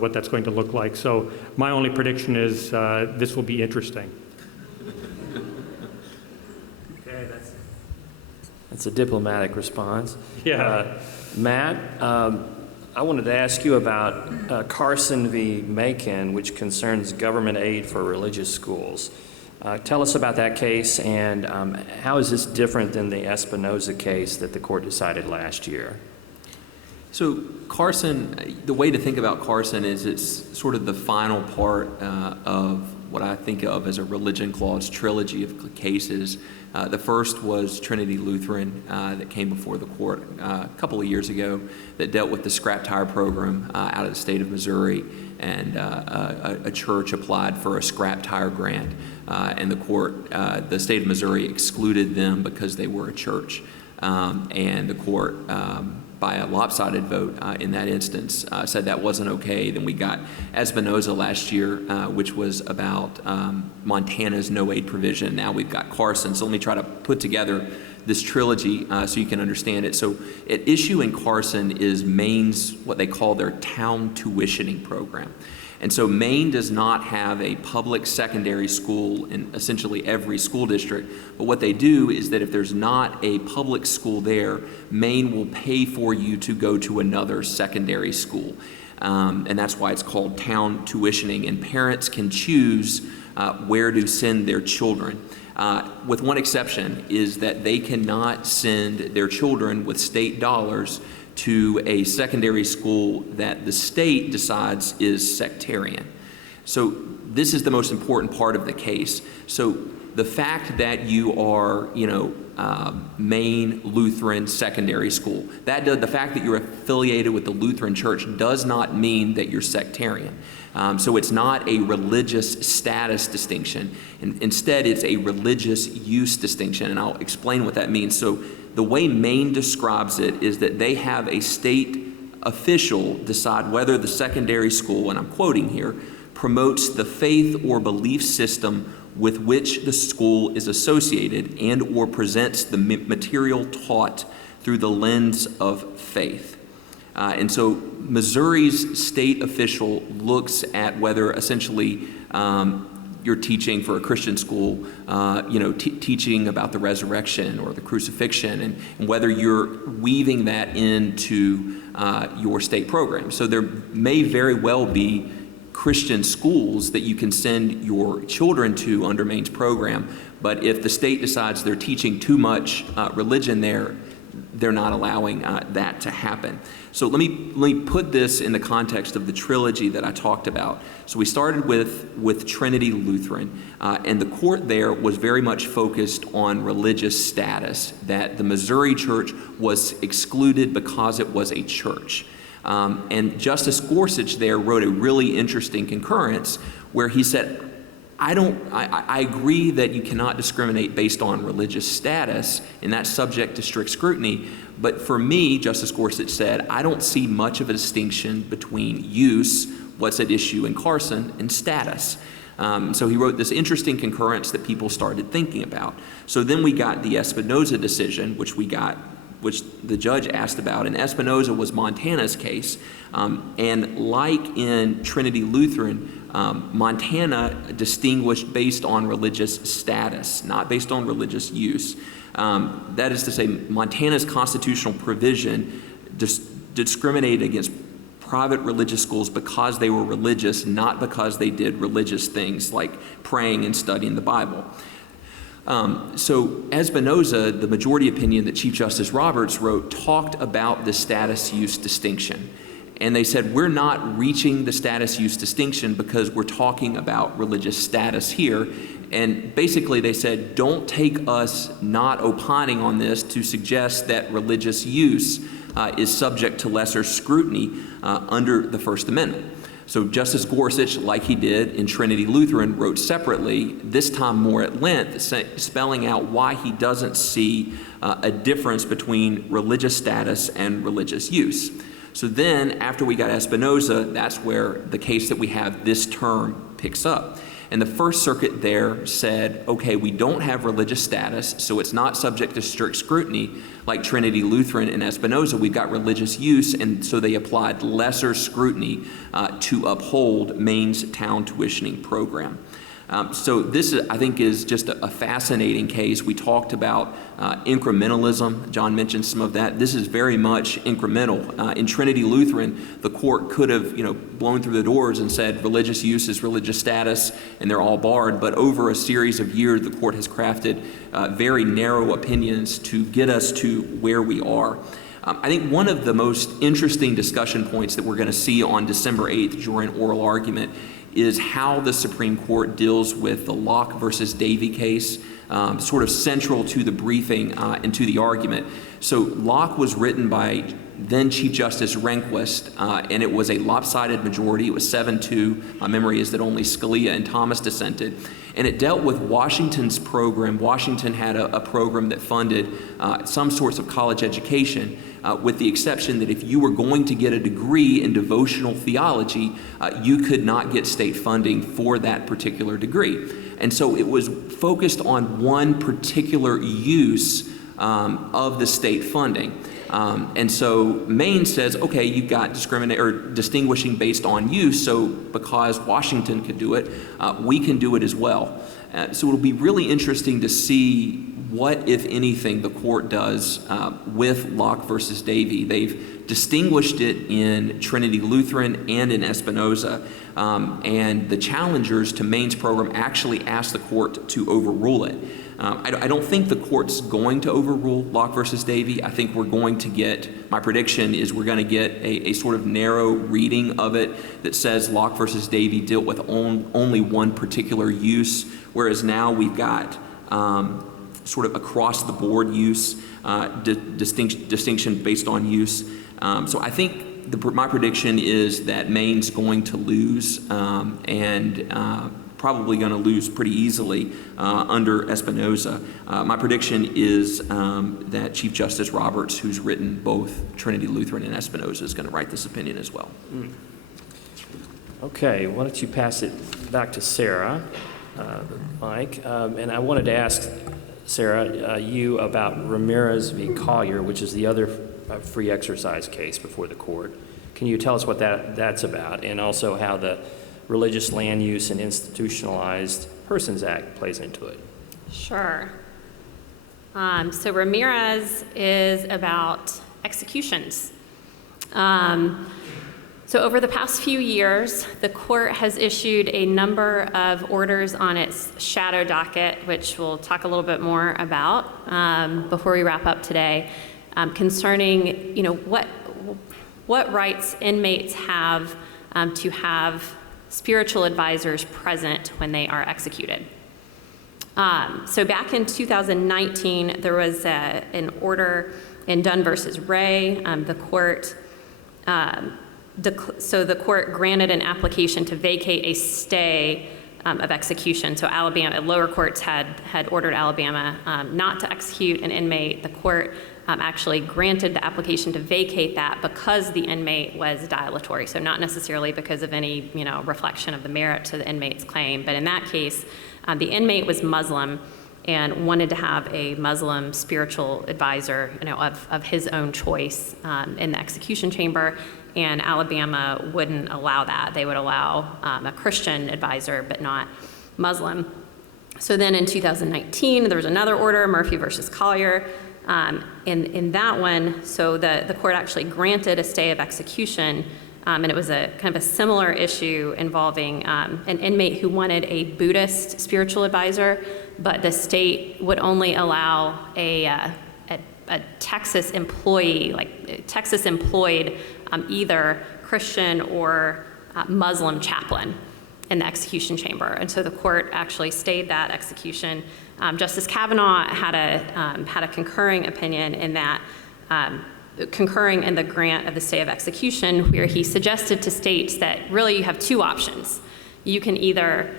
what that's going to look like. So my only prediction is this will be interesting. Okay, that's a diplomatic response. Yeah. Matt, I wanted to ask you about Carson V Macon, which concerns government aid for religious schools. Tell us about that case, and how is this different than the Espinoza case that the court decided last year? So Carson, the way to think about Carson is it's sort of the final part of what I think of as a religion clause trilogy of cases. The first was Trinity Lutheran that came before the court a couple of years ago that dealt with the scrap tire program out of the state of Missouri, and a church applied for a scrap tire grant, and the state of Missouri excluded them because they were a church, and the court, by a lopsided vote in that instance, said that wasn't okay. Then we got Espinoza last year, which was about Montana's no aid provision. Now we've got Carson. So let me try to put together this trilogy so you can understand it. So at issue in Carson is Maine's, what they call their town tuitioning program. And so Maine does not have a public secondary school in essentially every school district, but what they do is that if there's not a public school there, Maine will pay for you to go to another secondary school. And that's why it's called town tuitioning, and parents can choose where to send their children. With one exception, is that they cannot send their children with state dollars to a secondary school that the state decides is sectarian. So this is the most important part of the case. So the fact that you are, Maine Lutheran Secondary School, the fact that you're affiliated with the Lutheran Church does not mean that you're sectarian. So it's not a religious status distinction. Instead, it's a religious use distinction, and I'll explain what that means. So the way Maine describes it is that they have a state official decide whether the secondary school, and I'm quoting here, promotes the faith or belief system with which the school is associated and or presents the material taught through the lens of faith. And so Missouri's state official looks at whether essentially you're teaching for a Christian school, teaching about the resurrection or the crucifixion, and whether you're weaving that into your state program. So there may very well be Christian schools that you can send your children to under Maine's program, but if the state decides they're teaching too much religion there, they're not allowing that to happen. So let me put this in the context of the trilogy that I talked about. So we started with Trinity Lutheran, and the court there was very much focused on religious status, that the Missouri church was excluded because it was a church. And Justice Gorsuch there wrote a really interesting concurrence where he said, I agree that you cannot discriminate based on religious status, and that's subject to strict scrutiny. But for me, Justice Gorsuch said, I don't see much of a distinction between use, what's at issue in Carson, and status. So he wrote this interesting concurrence that people started thinking about. So then we got the Espinoza decision, which the judge asked about, and Espinoza was Montana's case. And like in Trinity Lutheran, Montana distinguished based on religious status, not based on religious use. That is to say, Montana's constitutional provision discriminated against private religious schools because they were religious, not because they did religious things like praying and studying the Bible. So Espinoza, the majority opinion that Chief Justice Roberts wrote, talked about the status-use distinction. And they said, we're not reaching the status-use distinction because we're talking about religious status here. And basically they said, don't take us not opining on this to suggest that religious use is subject to lesser scrutiny under the First Amendment. So Justice Gorsuch, like he did in Trinity Lutheran, wrote separately, this time more at length, spelling out why he doesn't see a difference between religious status and religious use. So then, after we got Espinoza, that's where the case that we have this term picks up. And the First Circuit there said, okay, we don't have religious status, so it's not subject to strict scrutiny like Trinity Lutheran and Espinoza. We've got religious use, and so they applied lesser scrutiny to uphold Maine's town tuitioning program. So this, I think, is just a fascinating case. We talked about incrementalism. John mentioned some of that. This is very much incremental. In Trinity Lutheran, the court could have, blown through the doors and said religious use is religious status, and they're all barred. But over a series of years, the court has crafted very narrow opinions to get us to where we are. I think one of the most interesting discussion points that we're going to see on December 8th during oral argument is how the Supreme Court deals with the Locke versus Davie case, sort of central to the briefing and to the argument. So Locke was written by then Chief Justice Rehnquist, and it was a lopsided majority. It was 7-2. My memory is that only Scalia and Thomas dissented. And it dealt with Washington's program. Washington had a program that funded some sorts of college education, with the exception that if you were going to get a degree in devotional theology, you could not get state funding for that particular degree. And so it was focused on one particular use of the state funding. And so Maine says, okay, you've got distinguishing based on use, so because Washington could do it, we can do it as well. So it'll be really interesting to see what, if anything, the court does with Locke versus Davie. They've distinguished it in Trinity Lutheran and in Espinoza, and the challengers to Maine's program actually asked the court to overrule it. I don't think the court's going to overrule Locke versus Davie. I think we're going to get, my prediction is we're going to get a sort of narrow reading of it that says Locke versus Davie dealt with only one particular use, whereas now we've got sort of across the board use, distinction based on use. So I think my prediction is that Maine's going to lose and probably going to lose pretty easily under Espinoza. My prediction is that Chief Justice Roberts, who's written both Trinity Lutheran and Espinoza, is going to write this opinion as well. Okay, why don't you pass it back to Sarah, Mike? And I wanted to ask Sarah, you about Ramirez v. Collier, which is the other free exercise case before the court. Can you tell us what that's about, and also how the Religious Land Use and Institutionalized Persons Act plays into it? Sure. So Ramirez is about executions. So over the past few years, the court has issued a number of orders on its shadow docket, which we'll talk a little bit more about before we wrap up today. concerning, what rights inmates have to have spiritual advisors present when they are executed. So back in 2019, there was an order in Dunn versus Ray. The court granted an application to vacate a stay of execution. So Alabama, lower courts had ordered Alabama not to execute an inmate. The court actually granted the application to vacate that because the inmate was dilatory. So not necessarily because of any, reflection of the merit to the inmate's claim. But in that case, the inmate was Muslim and wanted to have a Muslim spiritual advisor, of his own choice in the execution chamber. And Alabama wouldn't allow that. They would allow a Christian advisor, but not Muslim. So then in 2019, there was another order, Murphy versus Collier. In that one, so the court actually granted a stay of execution, and it was a kind of a similar issue involving an inmate who wanted a Buddhist spiritual advisor, but the state would only allow a Texas employee, Texas employed either Christian or Muslim chaplain in the execution chamber. And so the court actually stayed that execution. Justice Kavanaugh had a concurring opinion in that, concurring in the grant of the stay of execution, where he suggested to states that really you have two options. You can either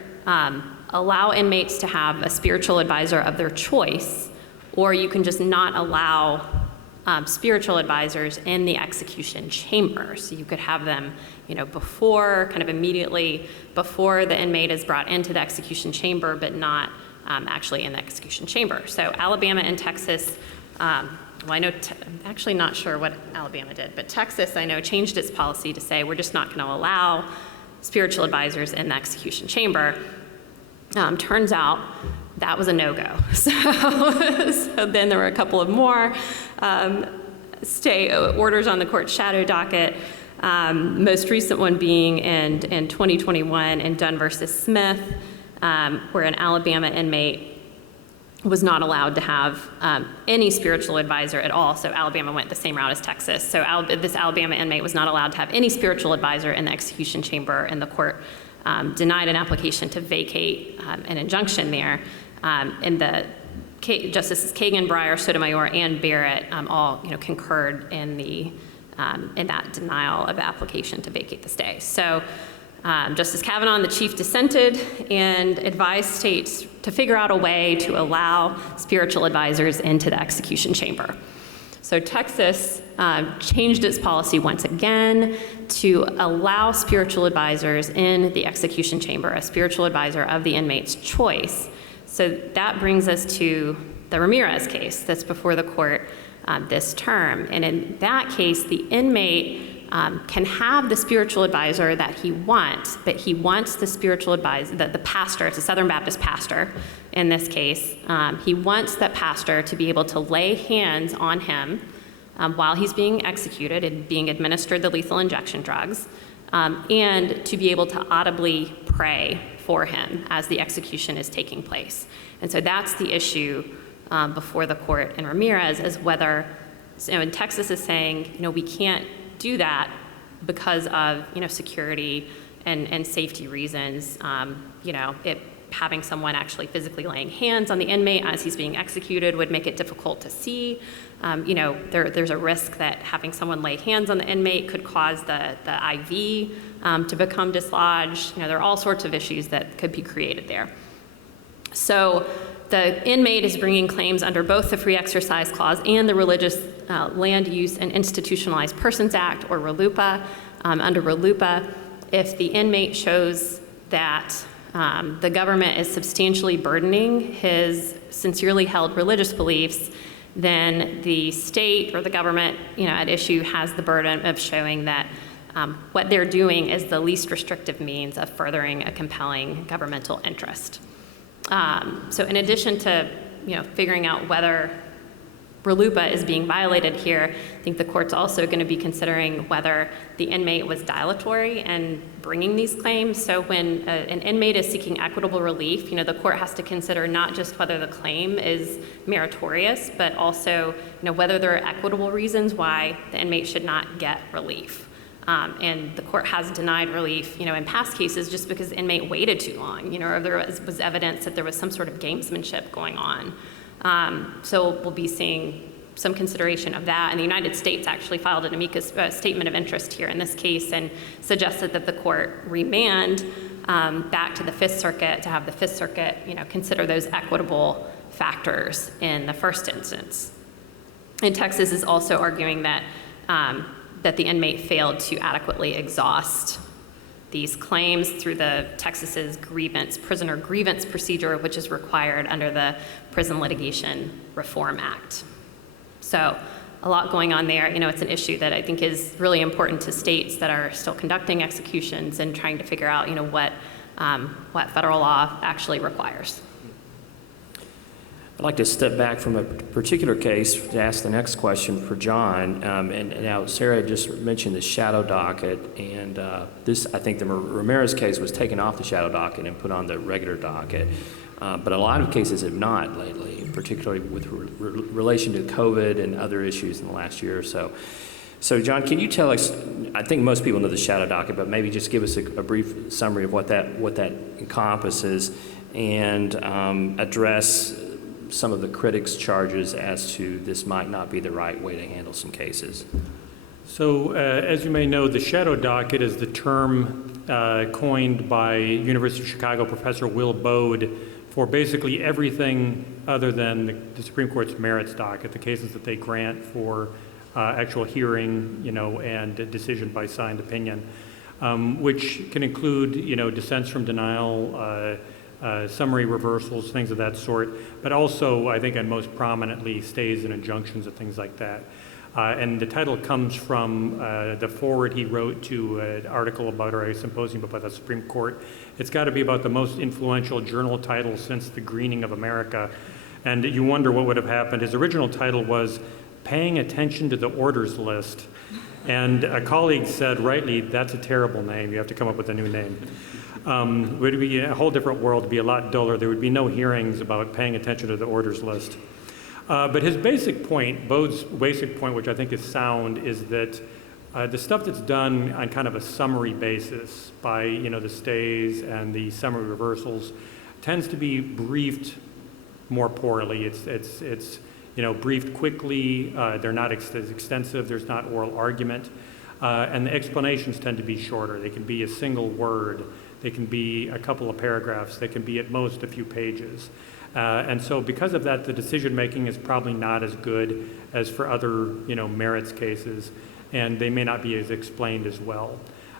allow inmates to have a spiritual advisor of their choice, or you can just not allow spiritual advisors in the execution chamber. So you could have them, before, kind of immediately before the inmate is brought into the execution chamber, but not actually in the execution chamber. So Alabama and Texas, I know, I'm actually not sure what Alabama did, but Texas, I know, changed its policy to say we're just not going to allow spiritual advisors in the execution chamber. Turns out that was a no-go. So then there were a couple of more stay orders on the court's shadow docket. Most recent one being in 2021 in Dunn versus Smith, where an Alabama inmate was not allowed to have any spiritual advisor at all. So Alabama went the same route as Texas. So this Alabama inmate was not allowed to have any spiritual advisor in the execution chamber, and the court denied an application to vacate an injunction there. And Justices Kagan, Breyer, Sotomayor, and Barrett all concurred in that denial of the application to vacate the stay. So Justice Kavanaugh and the Chief dissented and advised states to figure out a way to allow spiritual advisors into the execution chamber. So Texas changed its policy once again to allow spiritual advisors in the execution chamber, a spiritual advisor of the inmate's choice. So that brings us to the Ramirez case that's before the court this term. And in that case, the inmate can have the spiritual advisor that he wants, but he wants the spiritual advisor, the pastor, it's a Southern Baptist pastor in this case, he wants that pastor to be able to lay hands on him while he's being executed and being administered the lethal injection drugs, and to be able to audibly pray for him as the execution is taking place. And so that's the issue before the court in Ramirez, is whether, and Texas is saying, we can't do that because of, security and safety reasons. Having someone actually physically laying hands on the inmate as he's being executed would make it difficult to see. There's a risk that having someone lay hands on the inmate could cause the IV to become dislodged. There are all sorts of issues that could be created there. So the inmate is bringing claims under both the Free Exercise Clause and the Religious Land Use and Institutionalized Persons Act, or RLUIPA. Under RLUIPA, if the inmate shows that the government is substantially burdening his sincerely held religious beliefs, then the state or the government, at issue has the burden of showing that what they're doing is the least restrictive means of furthering a compelling governmental interest. So in addition to, figuring out whether RLUIPA is being violated here. I think the court's also going to be considering whether the inmate was dilatory in bringing these claims. So when an inmate is seeking equitable relief, the court has to consider not just whether the claim is meritorious, but also, whether there are equitable reasons why the inmate should not get relief. And the court has denied relief, in past cases just because the inmate waited too long, or there was evidence that there was some sort of gamesmanship going on. So we'll be seeing some consideration of that. And the United States actually filed an amicus statement of interest here in this case and suggested that the court remand back to the Fifth Circuit to have the Fifth Circuit, consider those equitable factors in the first instance. And Texas is also arguing that that the inmate failed to adequately exhaust these claims through the Texas's prisoner grievance procedure, which is required under the Prison Litigation Reform Act. So a lot going on there. It's an issue that I think is really important to states that are still conducting executions and trying to figure out, what federal law actually requires. I'd like to step back from a particular case to ask the next question for John. And now Sarah just mentioned the Shadow Docket, and this, I think the Ramirez case was taken off the Shadow Docket and put on the regular docket. But a lot of cases have not lately, particularly with relation to COVID and other issues in the last year or so. So John, can you tell us, I think most people know the Shadow Docket, but maybe just give us a brief summary of what that encompasses and address some of the critics' charges as to this might not be the right way to handle some cases. So as you may know, the Shadow Docket is the term coined by University of Chicago professor Will Bode for basically everything other than the Supreme Court's merits docket, the cases that they grant for actual hearing, and a decision by signed opinion, which can include, dissents from denial, summary reversals, things of that sort, but also, I think, and most prominently, stays and injunctions and things like that. And the title comes from the foreword he wrote to an article about a symposium by the Supreme Court. It's got to be about the most influential journal title since the Greening of America. And you wonder what would have happened. His original title was Paying Attention to the Orders List. And a colleague said, rightly, that's a terrible name. You have to come up with a new name. It would be a whole different world, be a lot duller. There would be no hearings about paying attention to the orders list. But his basic point, Bode's basic point, which I think is sound, is that the stuff that's done on kind of a summary basis by, the stays and the summary reversals tends to be briefed more poorly. It's briefed quickly. They're not as extensive. There's not oral argument. And the explanations tend to be shorter. They can be a single word. They can be a couple of paragraphs. They can be at most a few pages. And so because of that, the decision-making is probably not as good as for other, merits cases, and they may not be as explained as well.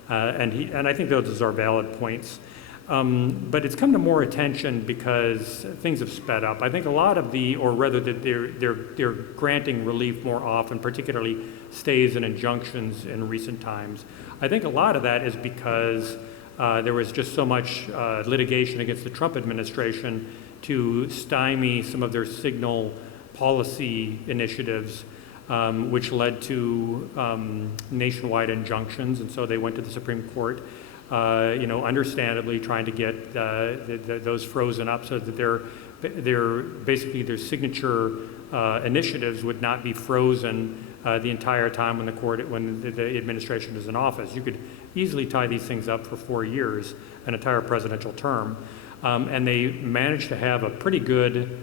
And I think those are valid points. But it's come to more attention because things have sped up. I think a lot of that they're granting relief more often, particularly stays and injunctions in recent times. I think a lot of that is because there was just so much litigation against the Trump administration to stymie some of their signal policy initiatives, which led to nationwide injunctions, and so they went to the Supreme Court, understandably trying to get those frozen up so that their signature initiatives would not be frozen the entire time when the administration is in office. You could easily tie these things up for 4 years, an entire presidential term. And they managed to have a pretty good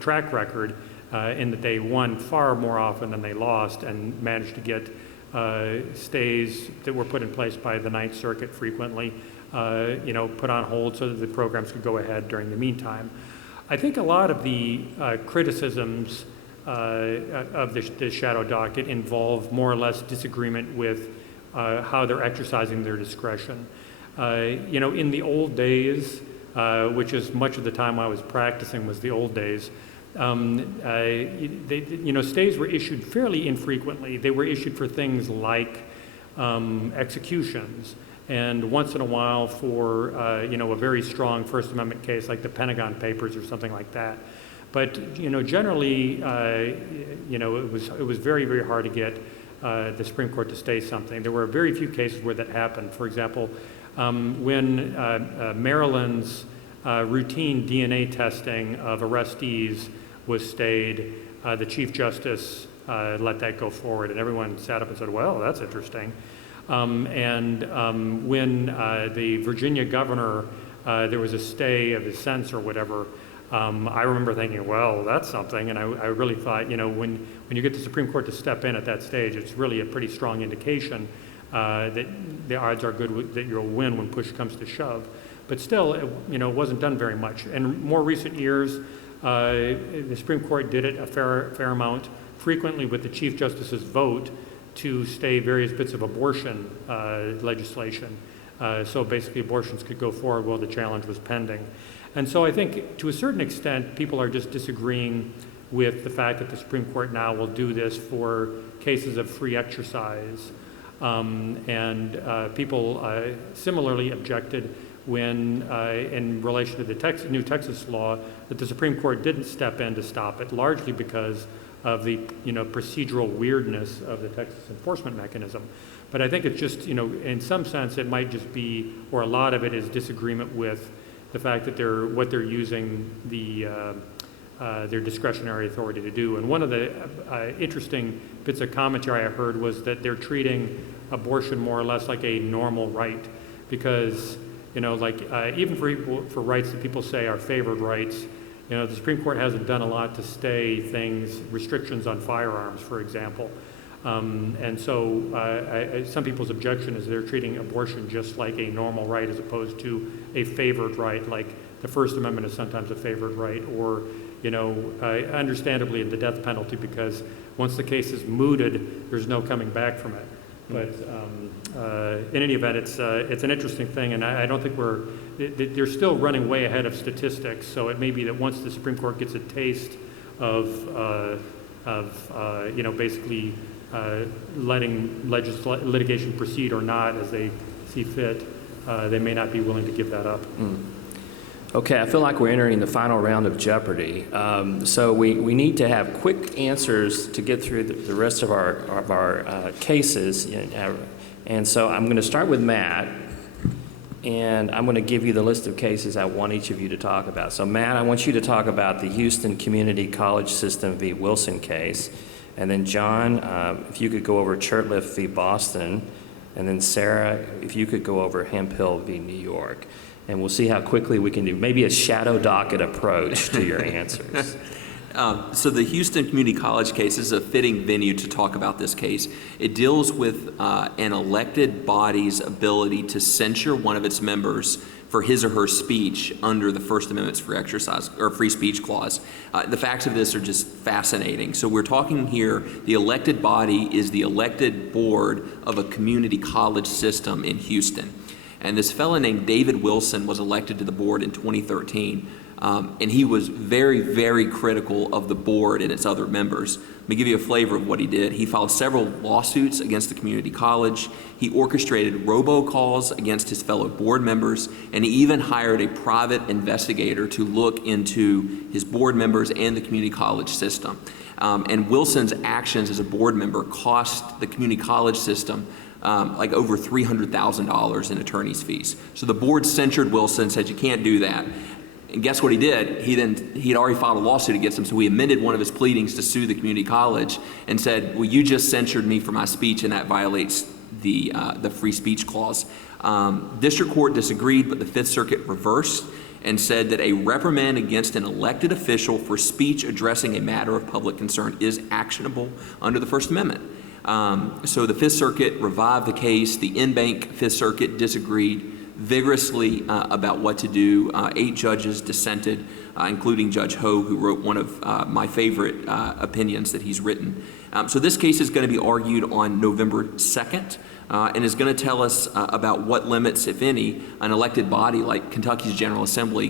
track record in that they won far more often than they lost and managed to get stays that were put in place by the Ninth Circuit frequently, put on hold so that the programs could go ahead during the meantime. I think a lot of the criticisms of the Shadow Docket involve more or less disagreement with how they're exercising their discretion. In the old days, which is much of the time I was practicing was the old days, stays were issued fairly infrequently. They were issued for things like executions, and once in a while for a very strong First Amendment case like the Pentagon Papers or something like that. But, generally, it was very, very hard to get the Supreme Court to stay something. There were very few cases where that happened. For example, when Maryland's routine DNA testing of arrestees was stayed, the Chief Justice let that go forward, and everyone sat up and said, well, that's interesting. When the Virginia governor, there was a stay of his sentence or whatever, I remember thinking, well, that's something, and I really thought, when you get the Supreme Court to step in at that stage, it's really a pretty strong indication that the odds are good that you'll win when push comes to shove. But still, it wasn't done very much. In more recent years, the Supreme Court did it a fair amount, frequently with the Chief Justice's vote to stay various bits of abortion legislation. So basically abortions could go forward while the challenge was pending. And so I think to a certain extent, people are just disagreeing with the fact that the Supreme Court now will do this for cases of free exercise. People similarly objected when, in relation to the new Texas law, that the Supreme Court didn't step in to stop it, largely because of the procedural weirdness of the Texas enforcement mechanism. But I think it's just, in some sense, it might just be, or a lot of it is disagreement with the fact that what they're using their discretionary authority to do. And one of the interesting bits of commentary I heard was that they're treating abortion more or less like a normal right, because even for rights that people say are favored rights, the Supreme Court hasn't done a lot to stay things, restrictions on firearms, for example. And so some people's objection is they're treating abortion just like a normal right as opposed to a favored right, like the First Amendment is sometimes a favored right, or, understandably the death penalty, because once the case is mooted, there's no coming back from it. But in any event, it's an interesting thing, and I don't think they're still running way ahead of statistics, so it may be that once the Supreme Court gets a taste of basically letting litigation proceed or not as they see fit, they may not be willing to give that up. Okay, I feel like we're entering the final round of Jeopardy. So we need to have quick answers to get through the rest of our cases. And so I'm going to start with Matt, and I'm going to give you the list of cases I want each of you to talk about. So Matt, I want you to talk about the Houston Community College System v. Wilson case. And then John, if you could go over Shirtless v. Boston. And then Sarah, if you could go over Hemphill v. New York. And we'll see how quickly we can do maybe a shadow docket approach to your answers. So the Houston Community College case is a fitting venue to talk about this case. It deals with an elected body's ability to censure one of its members for his or her speech under the First Amendment's free exercise or free speech clause. The facts of this are just fascinating. So we're talking here, the elected body is the elected board of a community college system in Houston. And this fellow named David Wilson was elected to the board in 2013. And he was very, very critical of the board and its other members. Let me give you a flavor of what he did. He filed several lawsuits against the community college. He orchestrated robocalls against his fellow board members, and he even hired a private investigator to look into his board members and the community college system. And Wilson's actions as a board member cost the community college system like over $300,000 in attorney's fees. So the board censured Wilson, said you can't do that. And guess what he did? He'd already filed a lawsuit against him, so he amended one of his pleadings to sue the community college and said, well, you just censured me for my speech, and that violates the free speech clause. District Court disagreed, but the Fifth Circuit reversed and said that a reprimand against an elected official for speech addressing a matter of public concern is actionable under the First Amendment. So the Fifth Circuit revived the case. The in-bank Fifth Circuit disagreed vigorously about what to do. 8 judges dissented, including Judge Ho, who wrote one of my favorite opinions that he's written. So this case is going to be argued on November 2nd and is going to tell us about what limits, if any, an elected body like Kentucky's General Assembly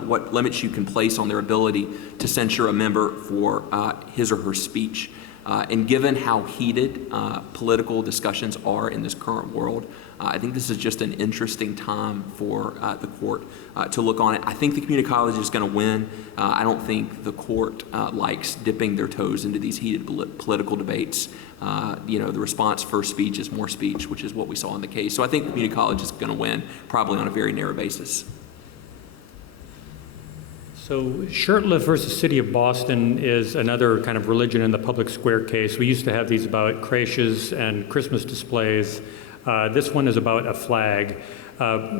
what limits you can place on their ability to censure a member for his or her speech. And given how heated political discussions are in this current world, I think this is just an interesting time for the court to look on it. I think the community college is going to win. I don't think the court likes dipping their toes into these heated political debates. The response for speech is more speech, which is what we saw in the case. So I think the community college is going to win, probably on a very narrow basis. So Shirtless versus City of Boston is another kind of religion in the public square case. We used to have these about creches and Christmas displays. This one is about a flag.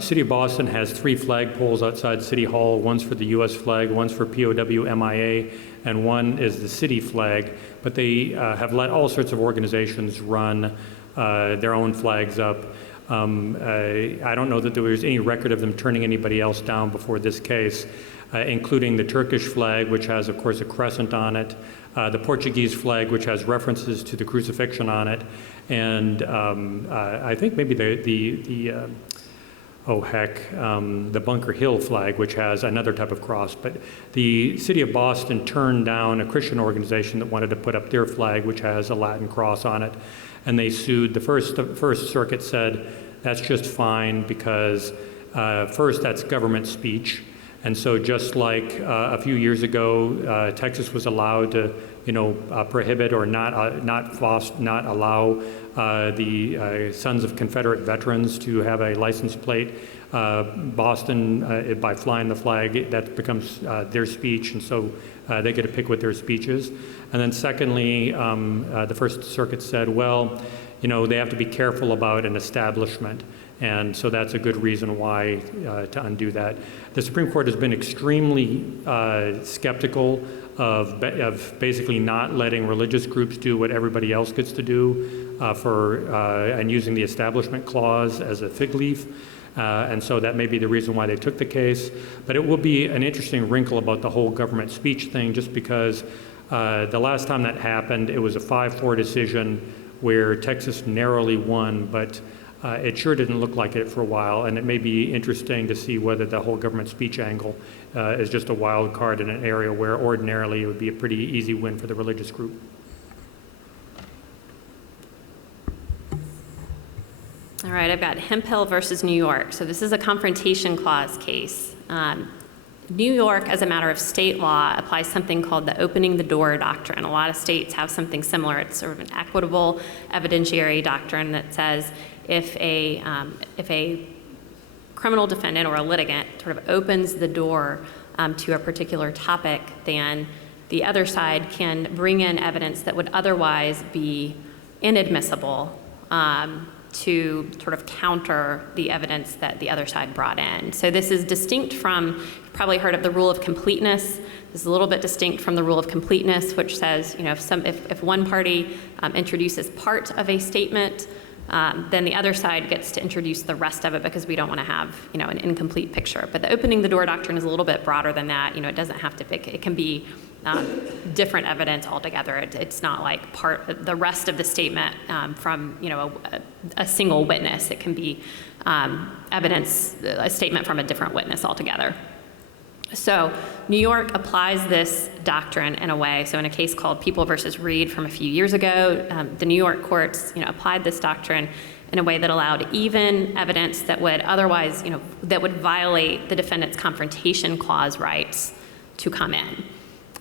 City of Boston has 3 flagpoles outside City Hall. One's for the U.S. flag, one's for POW MIA, and one is the city flag. But they have let all sorts of organizations run their own flags up. I don't know that there was any record of them turning anybody else down before this case, including the Turkish flag, which has, of course, a crescent on it, the Portuguese flag, which has references to the crucifixion on it, and I think maybe the Bunker Hill flag, which has another type of cross. But the City of Boston turned down a Christian organization that wanted to put up their flag, which has a Latin cross on it, and they sued. The First Circuit said that's just fine because first, that's government speech. And so just like a few years ago, Texas was allowed to, prohibit or not allow the sons of Confederate veterans to have a license plate. Boston, by flying the flag, that becomes their speech, and so they get to pick what their speech is. And then secondly, the First Circuit said, well, they have to be careful about an establishment. And so that's a good reason why to undo that. The Supreme Court has been extremely skeptical of basically not letting religious groups do what everybody else gets to do and using the Establishment Clause as a fig leaf. And so that may be the reason why they took the case. But it will be an interesting wrinkle about the whole government speech thing, just because the last time that happened, it was a 5-4 decision where Texas narrowly won, but it sure didn't look like it for a while, and it may be interesting to see whether the whole government speech angle is just a wild card in an area where ordinarily it would be a pretty easy win for the religious group. All right, I've got Hemphill versus New York. So this is a confrontation clause case. New York, as a matter of state law, applies something called the opening the door doctrine. A lot of states have something similar. It's sort of an equitable evidentiary doctrine that says if a criminal defendant or a litigant sort of opens the door to a particular topic, then the other side can bring in evidence that would otherwise be inadmissible to sort of counter the evidence that the other side brought in. So this is distinct from, you've probably heard of the rule of completeness. This is a little bit distinct from the rule of completeness, which says, if one party introduces part of a statement, then the other side gets to introduce the rest of it because we don't want to have, an incomplete picture. But the opening the door doctrine is a little bit broader than that. It doesn't have to be, it can be different evidence altogether. It's not like the rest of the statement from, a single witness. It can be a statement from a different witness altogether. So New York applies this doctrine in a way. So in a case called People versus Reed from a few years ago, the New York courts, applied this doctrine in a way that allowed even evidence that would otherwise, that would violate the defendant's confrontation clause rights to come in.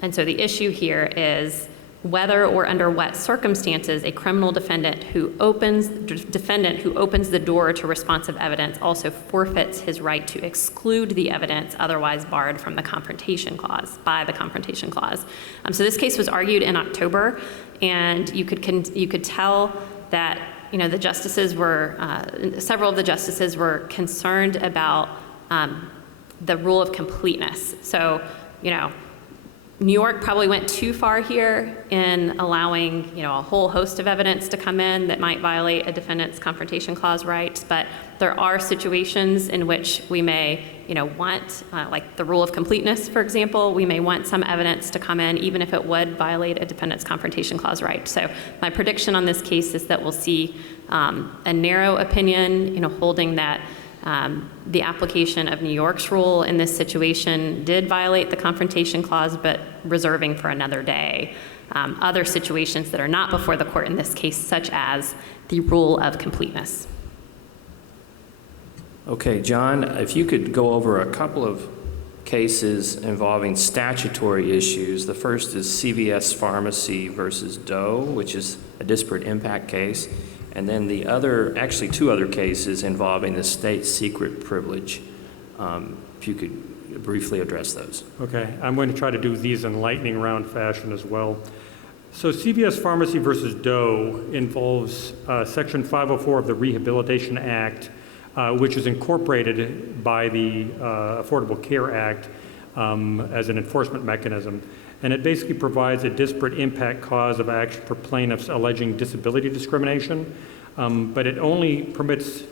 And so the issue here is whether or under what circumstances a criminal defendant who opens the door to responsive evidence also forfeits his right to exclude the evidence otherwise barred from the confrontation clause, by the confrontation clause. So this case was argued in October, and you could tell that the justices were, several of the justices were concerned about the rule of completeness. So, New York probably went too far here in allowing, a whole host of evidence to come in that might violate a defendant's confrontation clause rights. But there are situations in which we may, want, like the rule of completeness, for example, we may want some evidence to come in even if it would violate a defendant's confrontation clause right. So my prediction on this case is that we'll see a narrow opinion, holding that the application of New York's rule in this situation did violate the confrontation clause, but reserving for another day. other situations that are not before the court in this case, such as the rule of completeness. Okay, John, if you could go over a couple of cases involving statutory issues. The first is Cvs Pharmacy versus Doe, which is a disparate impact case. And then the other, actually two other cases involving the state secret privilege. If you could briefly address those. Okay, I'm going to try to do these in lightning round fashion as well. So Cvs Pharmacy versus Doe involves Section 504 of the Rehabilitation Act, which is incorporated by the Affordable Care Act as an enforcement mechanism. And it basically provides a disparate impact cause of action for plaintiffs alleging disability discrimination, but it only permits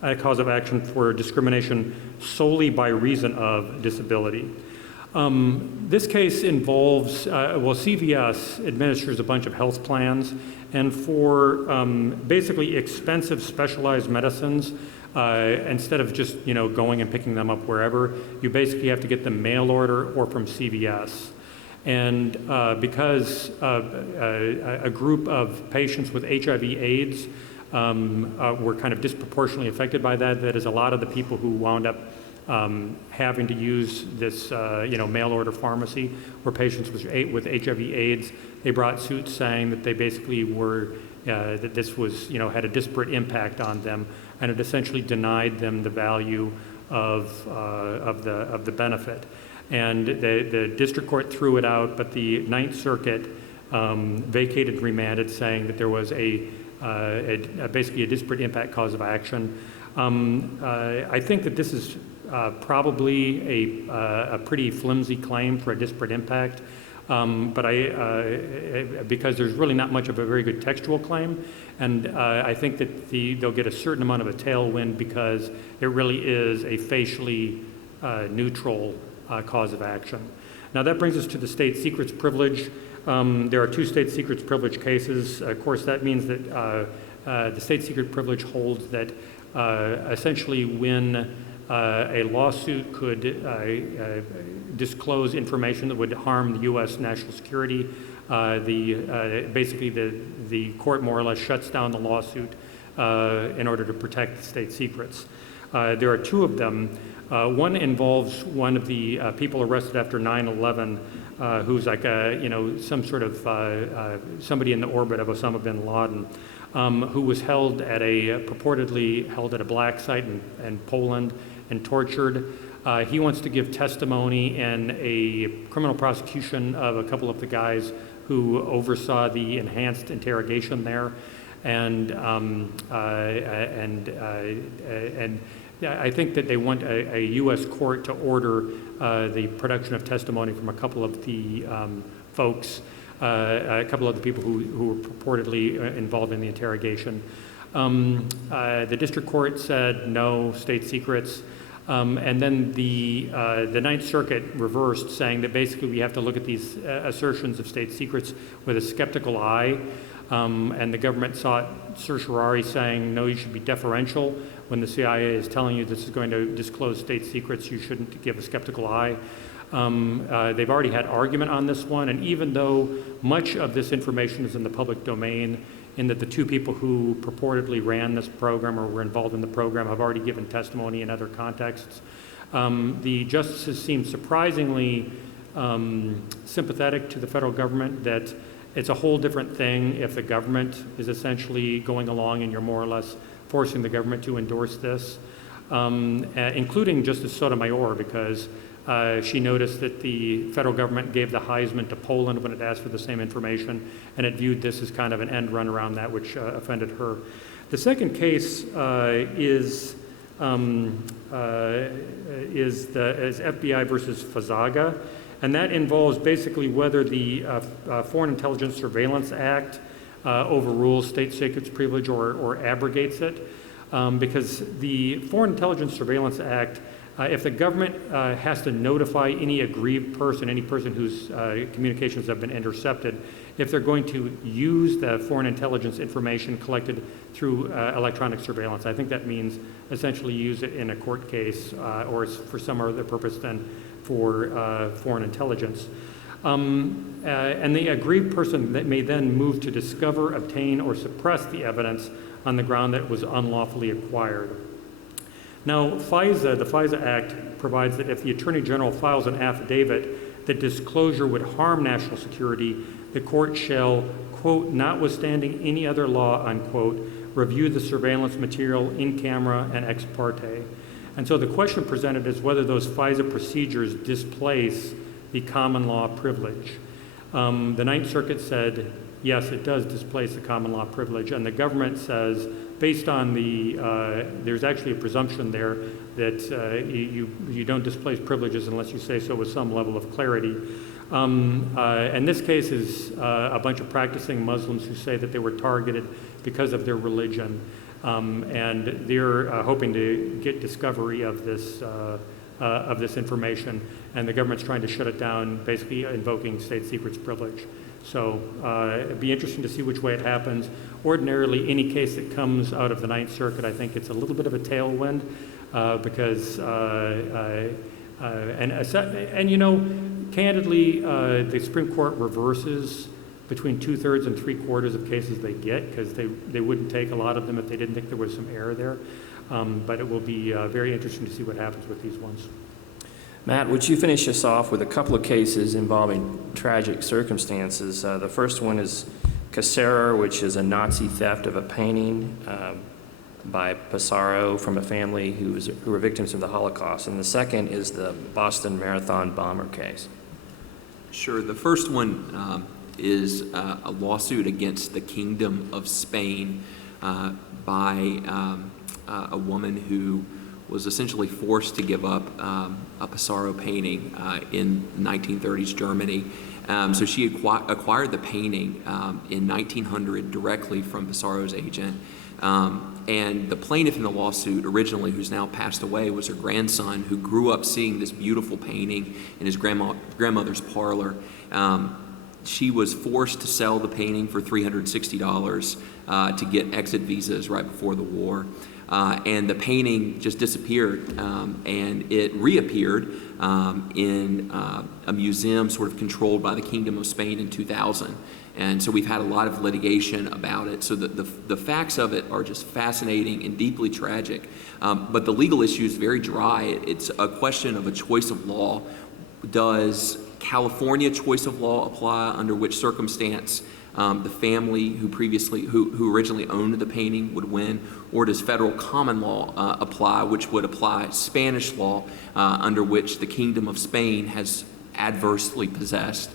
a cause of action for discrimination solely by reason of disability. This case involves, CVS administers a bunch of health plans, and for basically expensive specialized medicines, instead of just going and picking them up wherever, you basically have to get them mail order or from CVS. And because a group of patients with HIV/AIDS were kind of disproportionately affected by that, that is a lot of the people who wound up having to use this mail order pharmacy were patients with HIV/AIDS. They brought suits saying that they basically were that this was had a disparate impact on them, and it essentially denied them the value of the benefit. And the district court threw it out, but the Ninth Circuit vacated and remanded, saying that there was basically a disparate impact cause of action. I think that this is probably a pretty flimsy claim for a disparate impact, but because there's really not much of a very good textual claim, and I think that they'll get a certain amount of a tailwind because it really is a facially neutral cause of action. Now that brings us to the state secrets privilege. There are two state secrets privilege cases. Of course, that means that the state secret privilege holds that essentially when a lawsuit could disclose information that would harm the U.S. national security, basically the court more or less shuts down the lawsuit in order to protect the state secrets. There are two of them. One involves one of the people arrested after 9/11, who's like some sort of somebody in the orbit of Osama bin Laden, who was purportedly held at a black site in Poland and tortured. He wants to give testimony in a criminal prosecution of a couple of the guys who oversaw the enhanced interrogation there, and I think that they want a U.S. court to order the production of testimony from a couple of the folks, a couple of the people who were purportedly involved in the interrogation. The district court said no state secrets, and then the Ninth Circuit reversed, saying that basically we have to look at these assertions of state secrets with a skeptical eye. And the government sought certiorari, saying, no, you should be deferential. When the CIA is telling you this is going to disclose state secrets, you shouldn't give a skeptical eye. They've already had argument on this one, and even though much of this information is in the public domain, in that the two people who purportedly ran this program or were involved in the program have already given testimony in other contexts, the justices seem surprisingly sympathetic to the federal government, that it's a whole different thing if the government is essentially going along and you're more or less forcing the government to endorse this, including Justice Sotomayor, because she noticed that the federal government gave the Heisman to Poland when it asked for the same information, and it viewed this as kind of an end run around that, which offended her. The second case is FBI versus Fazaga. And that involves basically whether the Foreign Intelligence Surveillance Act overrules state secrets privilege or abrogates it. Because the Foreign Intelligence Surveillance Act, if the government has to notify any aggrieved person, any person whose communications have been intercepted, if they're going to use the foreign intelligence information collected through electronic surveillance, I think that means essentially use it in a court case or for some other purpose than for foreign intelligence. And the aggrieved person that may then move to discover, obtain, or suppress the evidence on the ground that it was unlawfully acquired. Now, the FISA Act provides that if the Attorney General files an affidavit that disclosure would harm national security, the court shall, quote, notwithstanding any other law, unquote, review the surveillance material in camera and ex parte. And so the question presented is whether those FISA procedures displace the common law privilege. The Ninth Circuit said, yes, it does displace the common law privilege, and the government says, based on there's actually a presumption there that you don't displace privileges unless you say so with some level of clarity. And this case is a bunch of practicing Muslims who say that they were targeted because of their religion, and they're hoping to get discovery of this information, and the government's trying to shut it down, basically invoking state secrets privilege. So it'd be interesting to see which way it happens. Ordinarily, any case that comes out of the Ninth Circuit, I think it's a little bit of a tailwind because, and you know, candidly, the Supreme Court reverses between 2/3 and 3/4 of cases they get because they wouldn't take a lot of them if they didn't think there was some error there. But it will be very interesting to see what happens with these ones. Matt, would you finish us off with a couple of cases involving tragic circumstances? The first one is Cassera, which is a Nazi theft of a painting by Pissarro from a family who were victims of the Holocaust. And the second is the Boston Marathon bomber case. Sure. The first one is a lawsuit against the Kingdom of Spain by a woman who was essentially forced to give up a Pissarro painting in 1930s Germany. So she acquired the painting in 1900 directly from Pissarro's agent. And the plaintiff in the lawsuit originally, who's now passed away, was her grandson, who grew up seeing this beautiful painting in his grandmother's parlor. She was forced to sell the painting for $360 to get exit visas right before the war. And the painting just disappeared, and it reappeared in a museum sort of controlled by the Kingdom of Spain in 2000. And so we've had a lot of litigation about it. So the facts of it are just fascinating and deeply tragic. But the legal issue is very dry. It's a question of a choice of law. Does California choice of law apply? Under which circumstance the family who originally owned the painting would win? Or does federal common law apply, which would apply Spanish law, under which the Kingdom of Spain has adversely possessed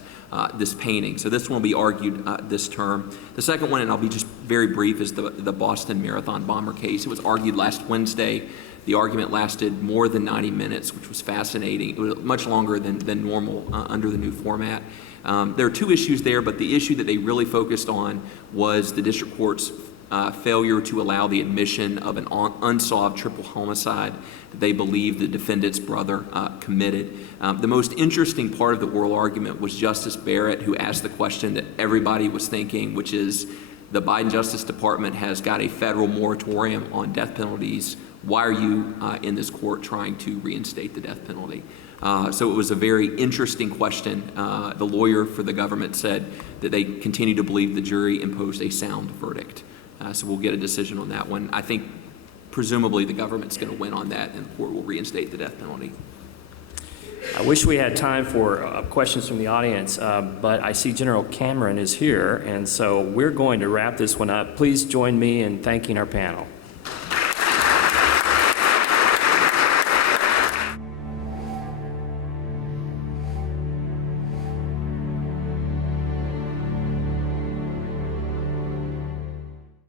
this painting? So this one will be argued this term. The second one, and I'll be just very brief, is the Boston Marathon bomber case. It was argued last Wednesday. The argument lasted more than 90 minutes, which was fascinating. It was much longer than normal under the new format. There are two issues there, but the issue that they really focused on was the district court's failure to allow the admission of an unsolved triple homicide that they believe the defendant's brother committed. The most interesting part of the oral argument was Justice Barrett, who asked the question that everybody was thinking, which is, the Biden Justice Department has got a federal moratorium on death penalties. Why are you in this court trying to reinstate the death penalty? So it was a very interesting question. The lawyer for the government said that they continue to believe the jury imposed a sound verdict. So we'll get a decision on that one. I think presumably the government's going to win on that, and the court will reinstate the death penalty. I wish we had time for questions from the audience, but I see General Cameron is here, and so we're going to wrap this one up. Please join me in thanking our panel.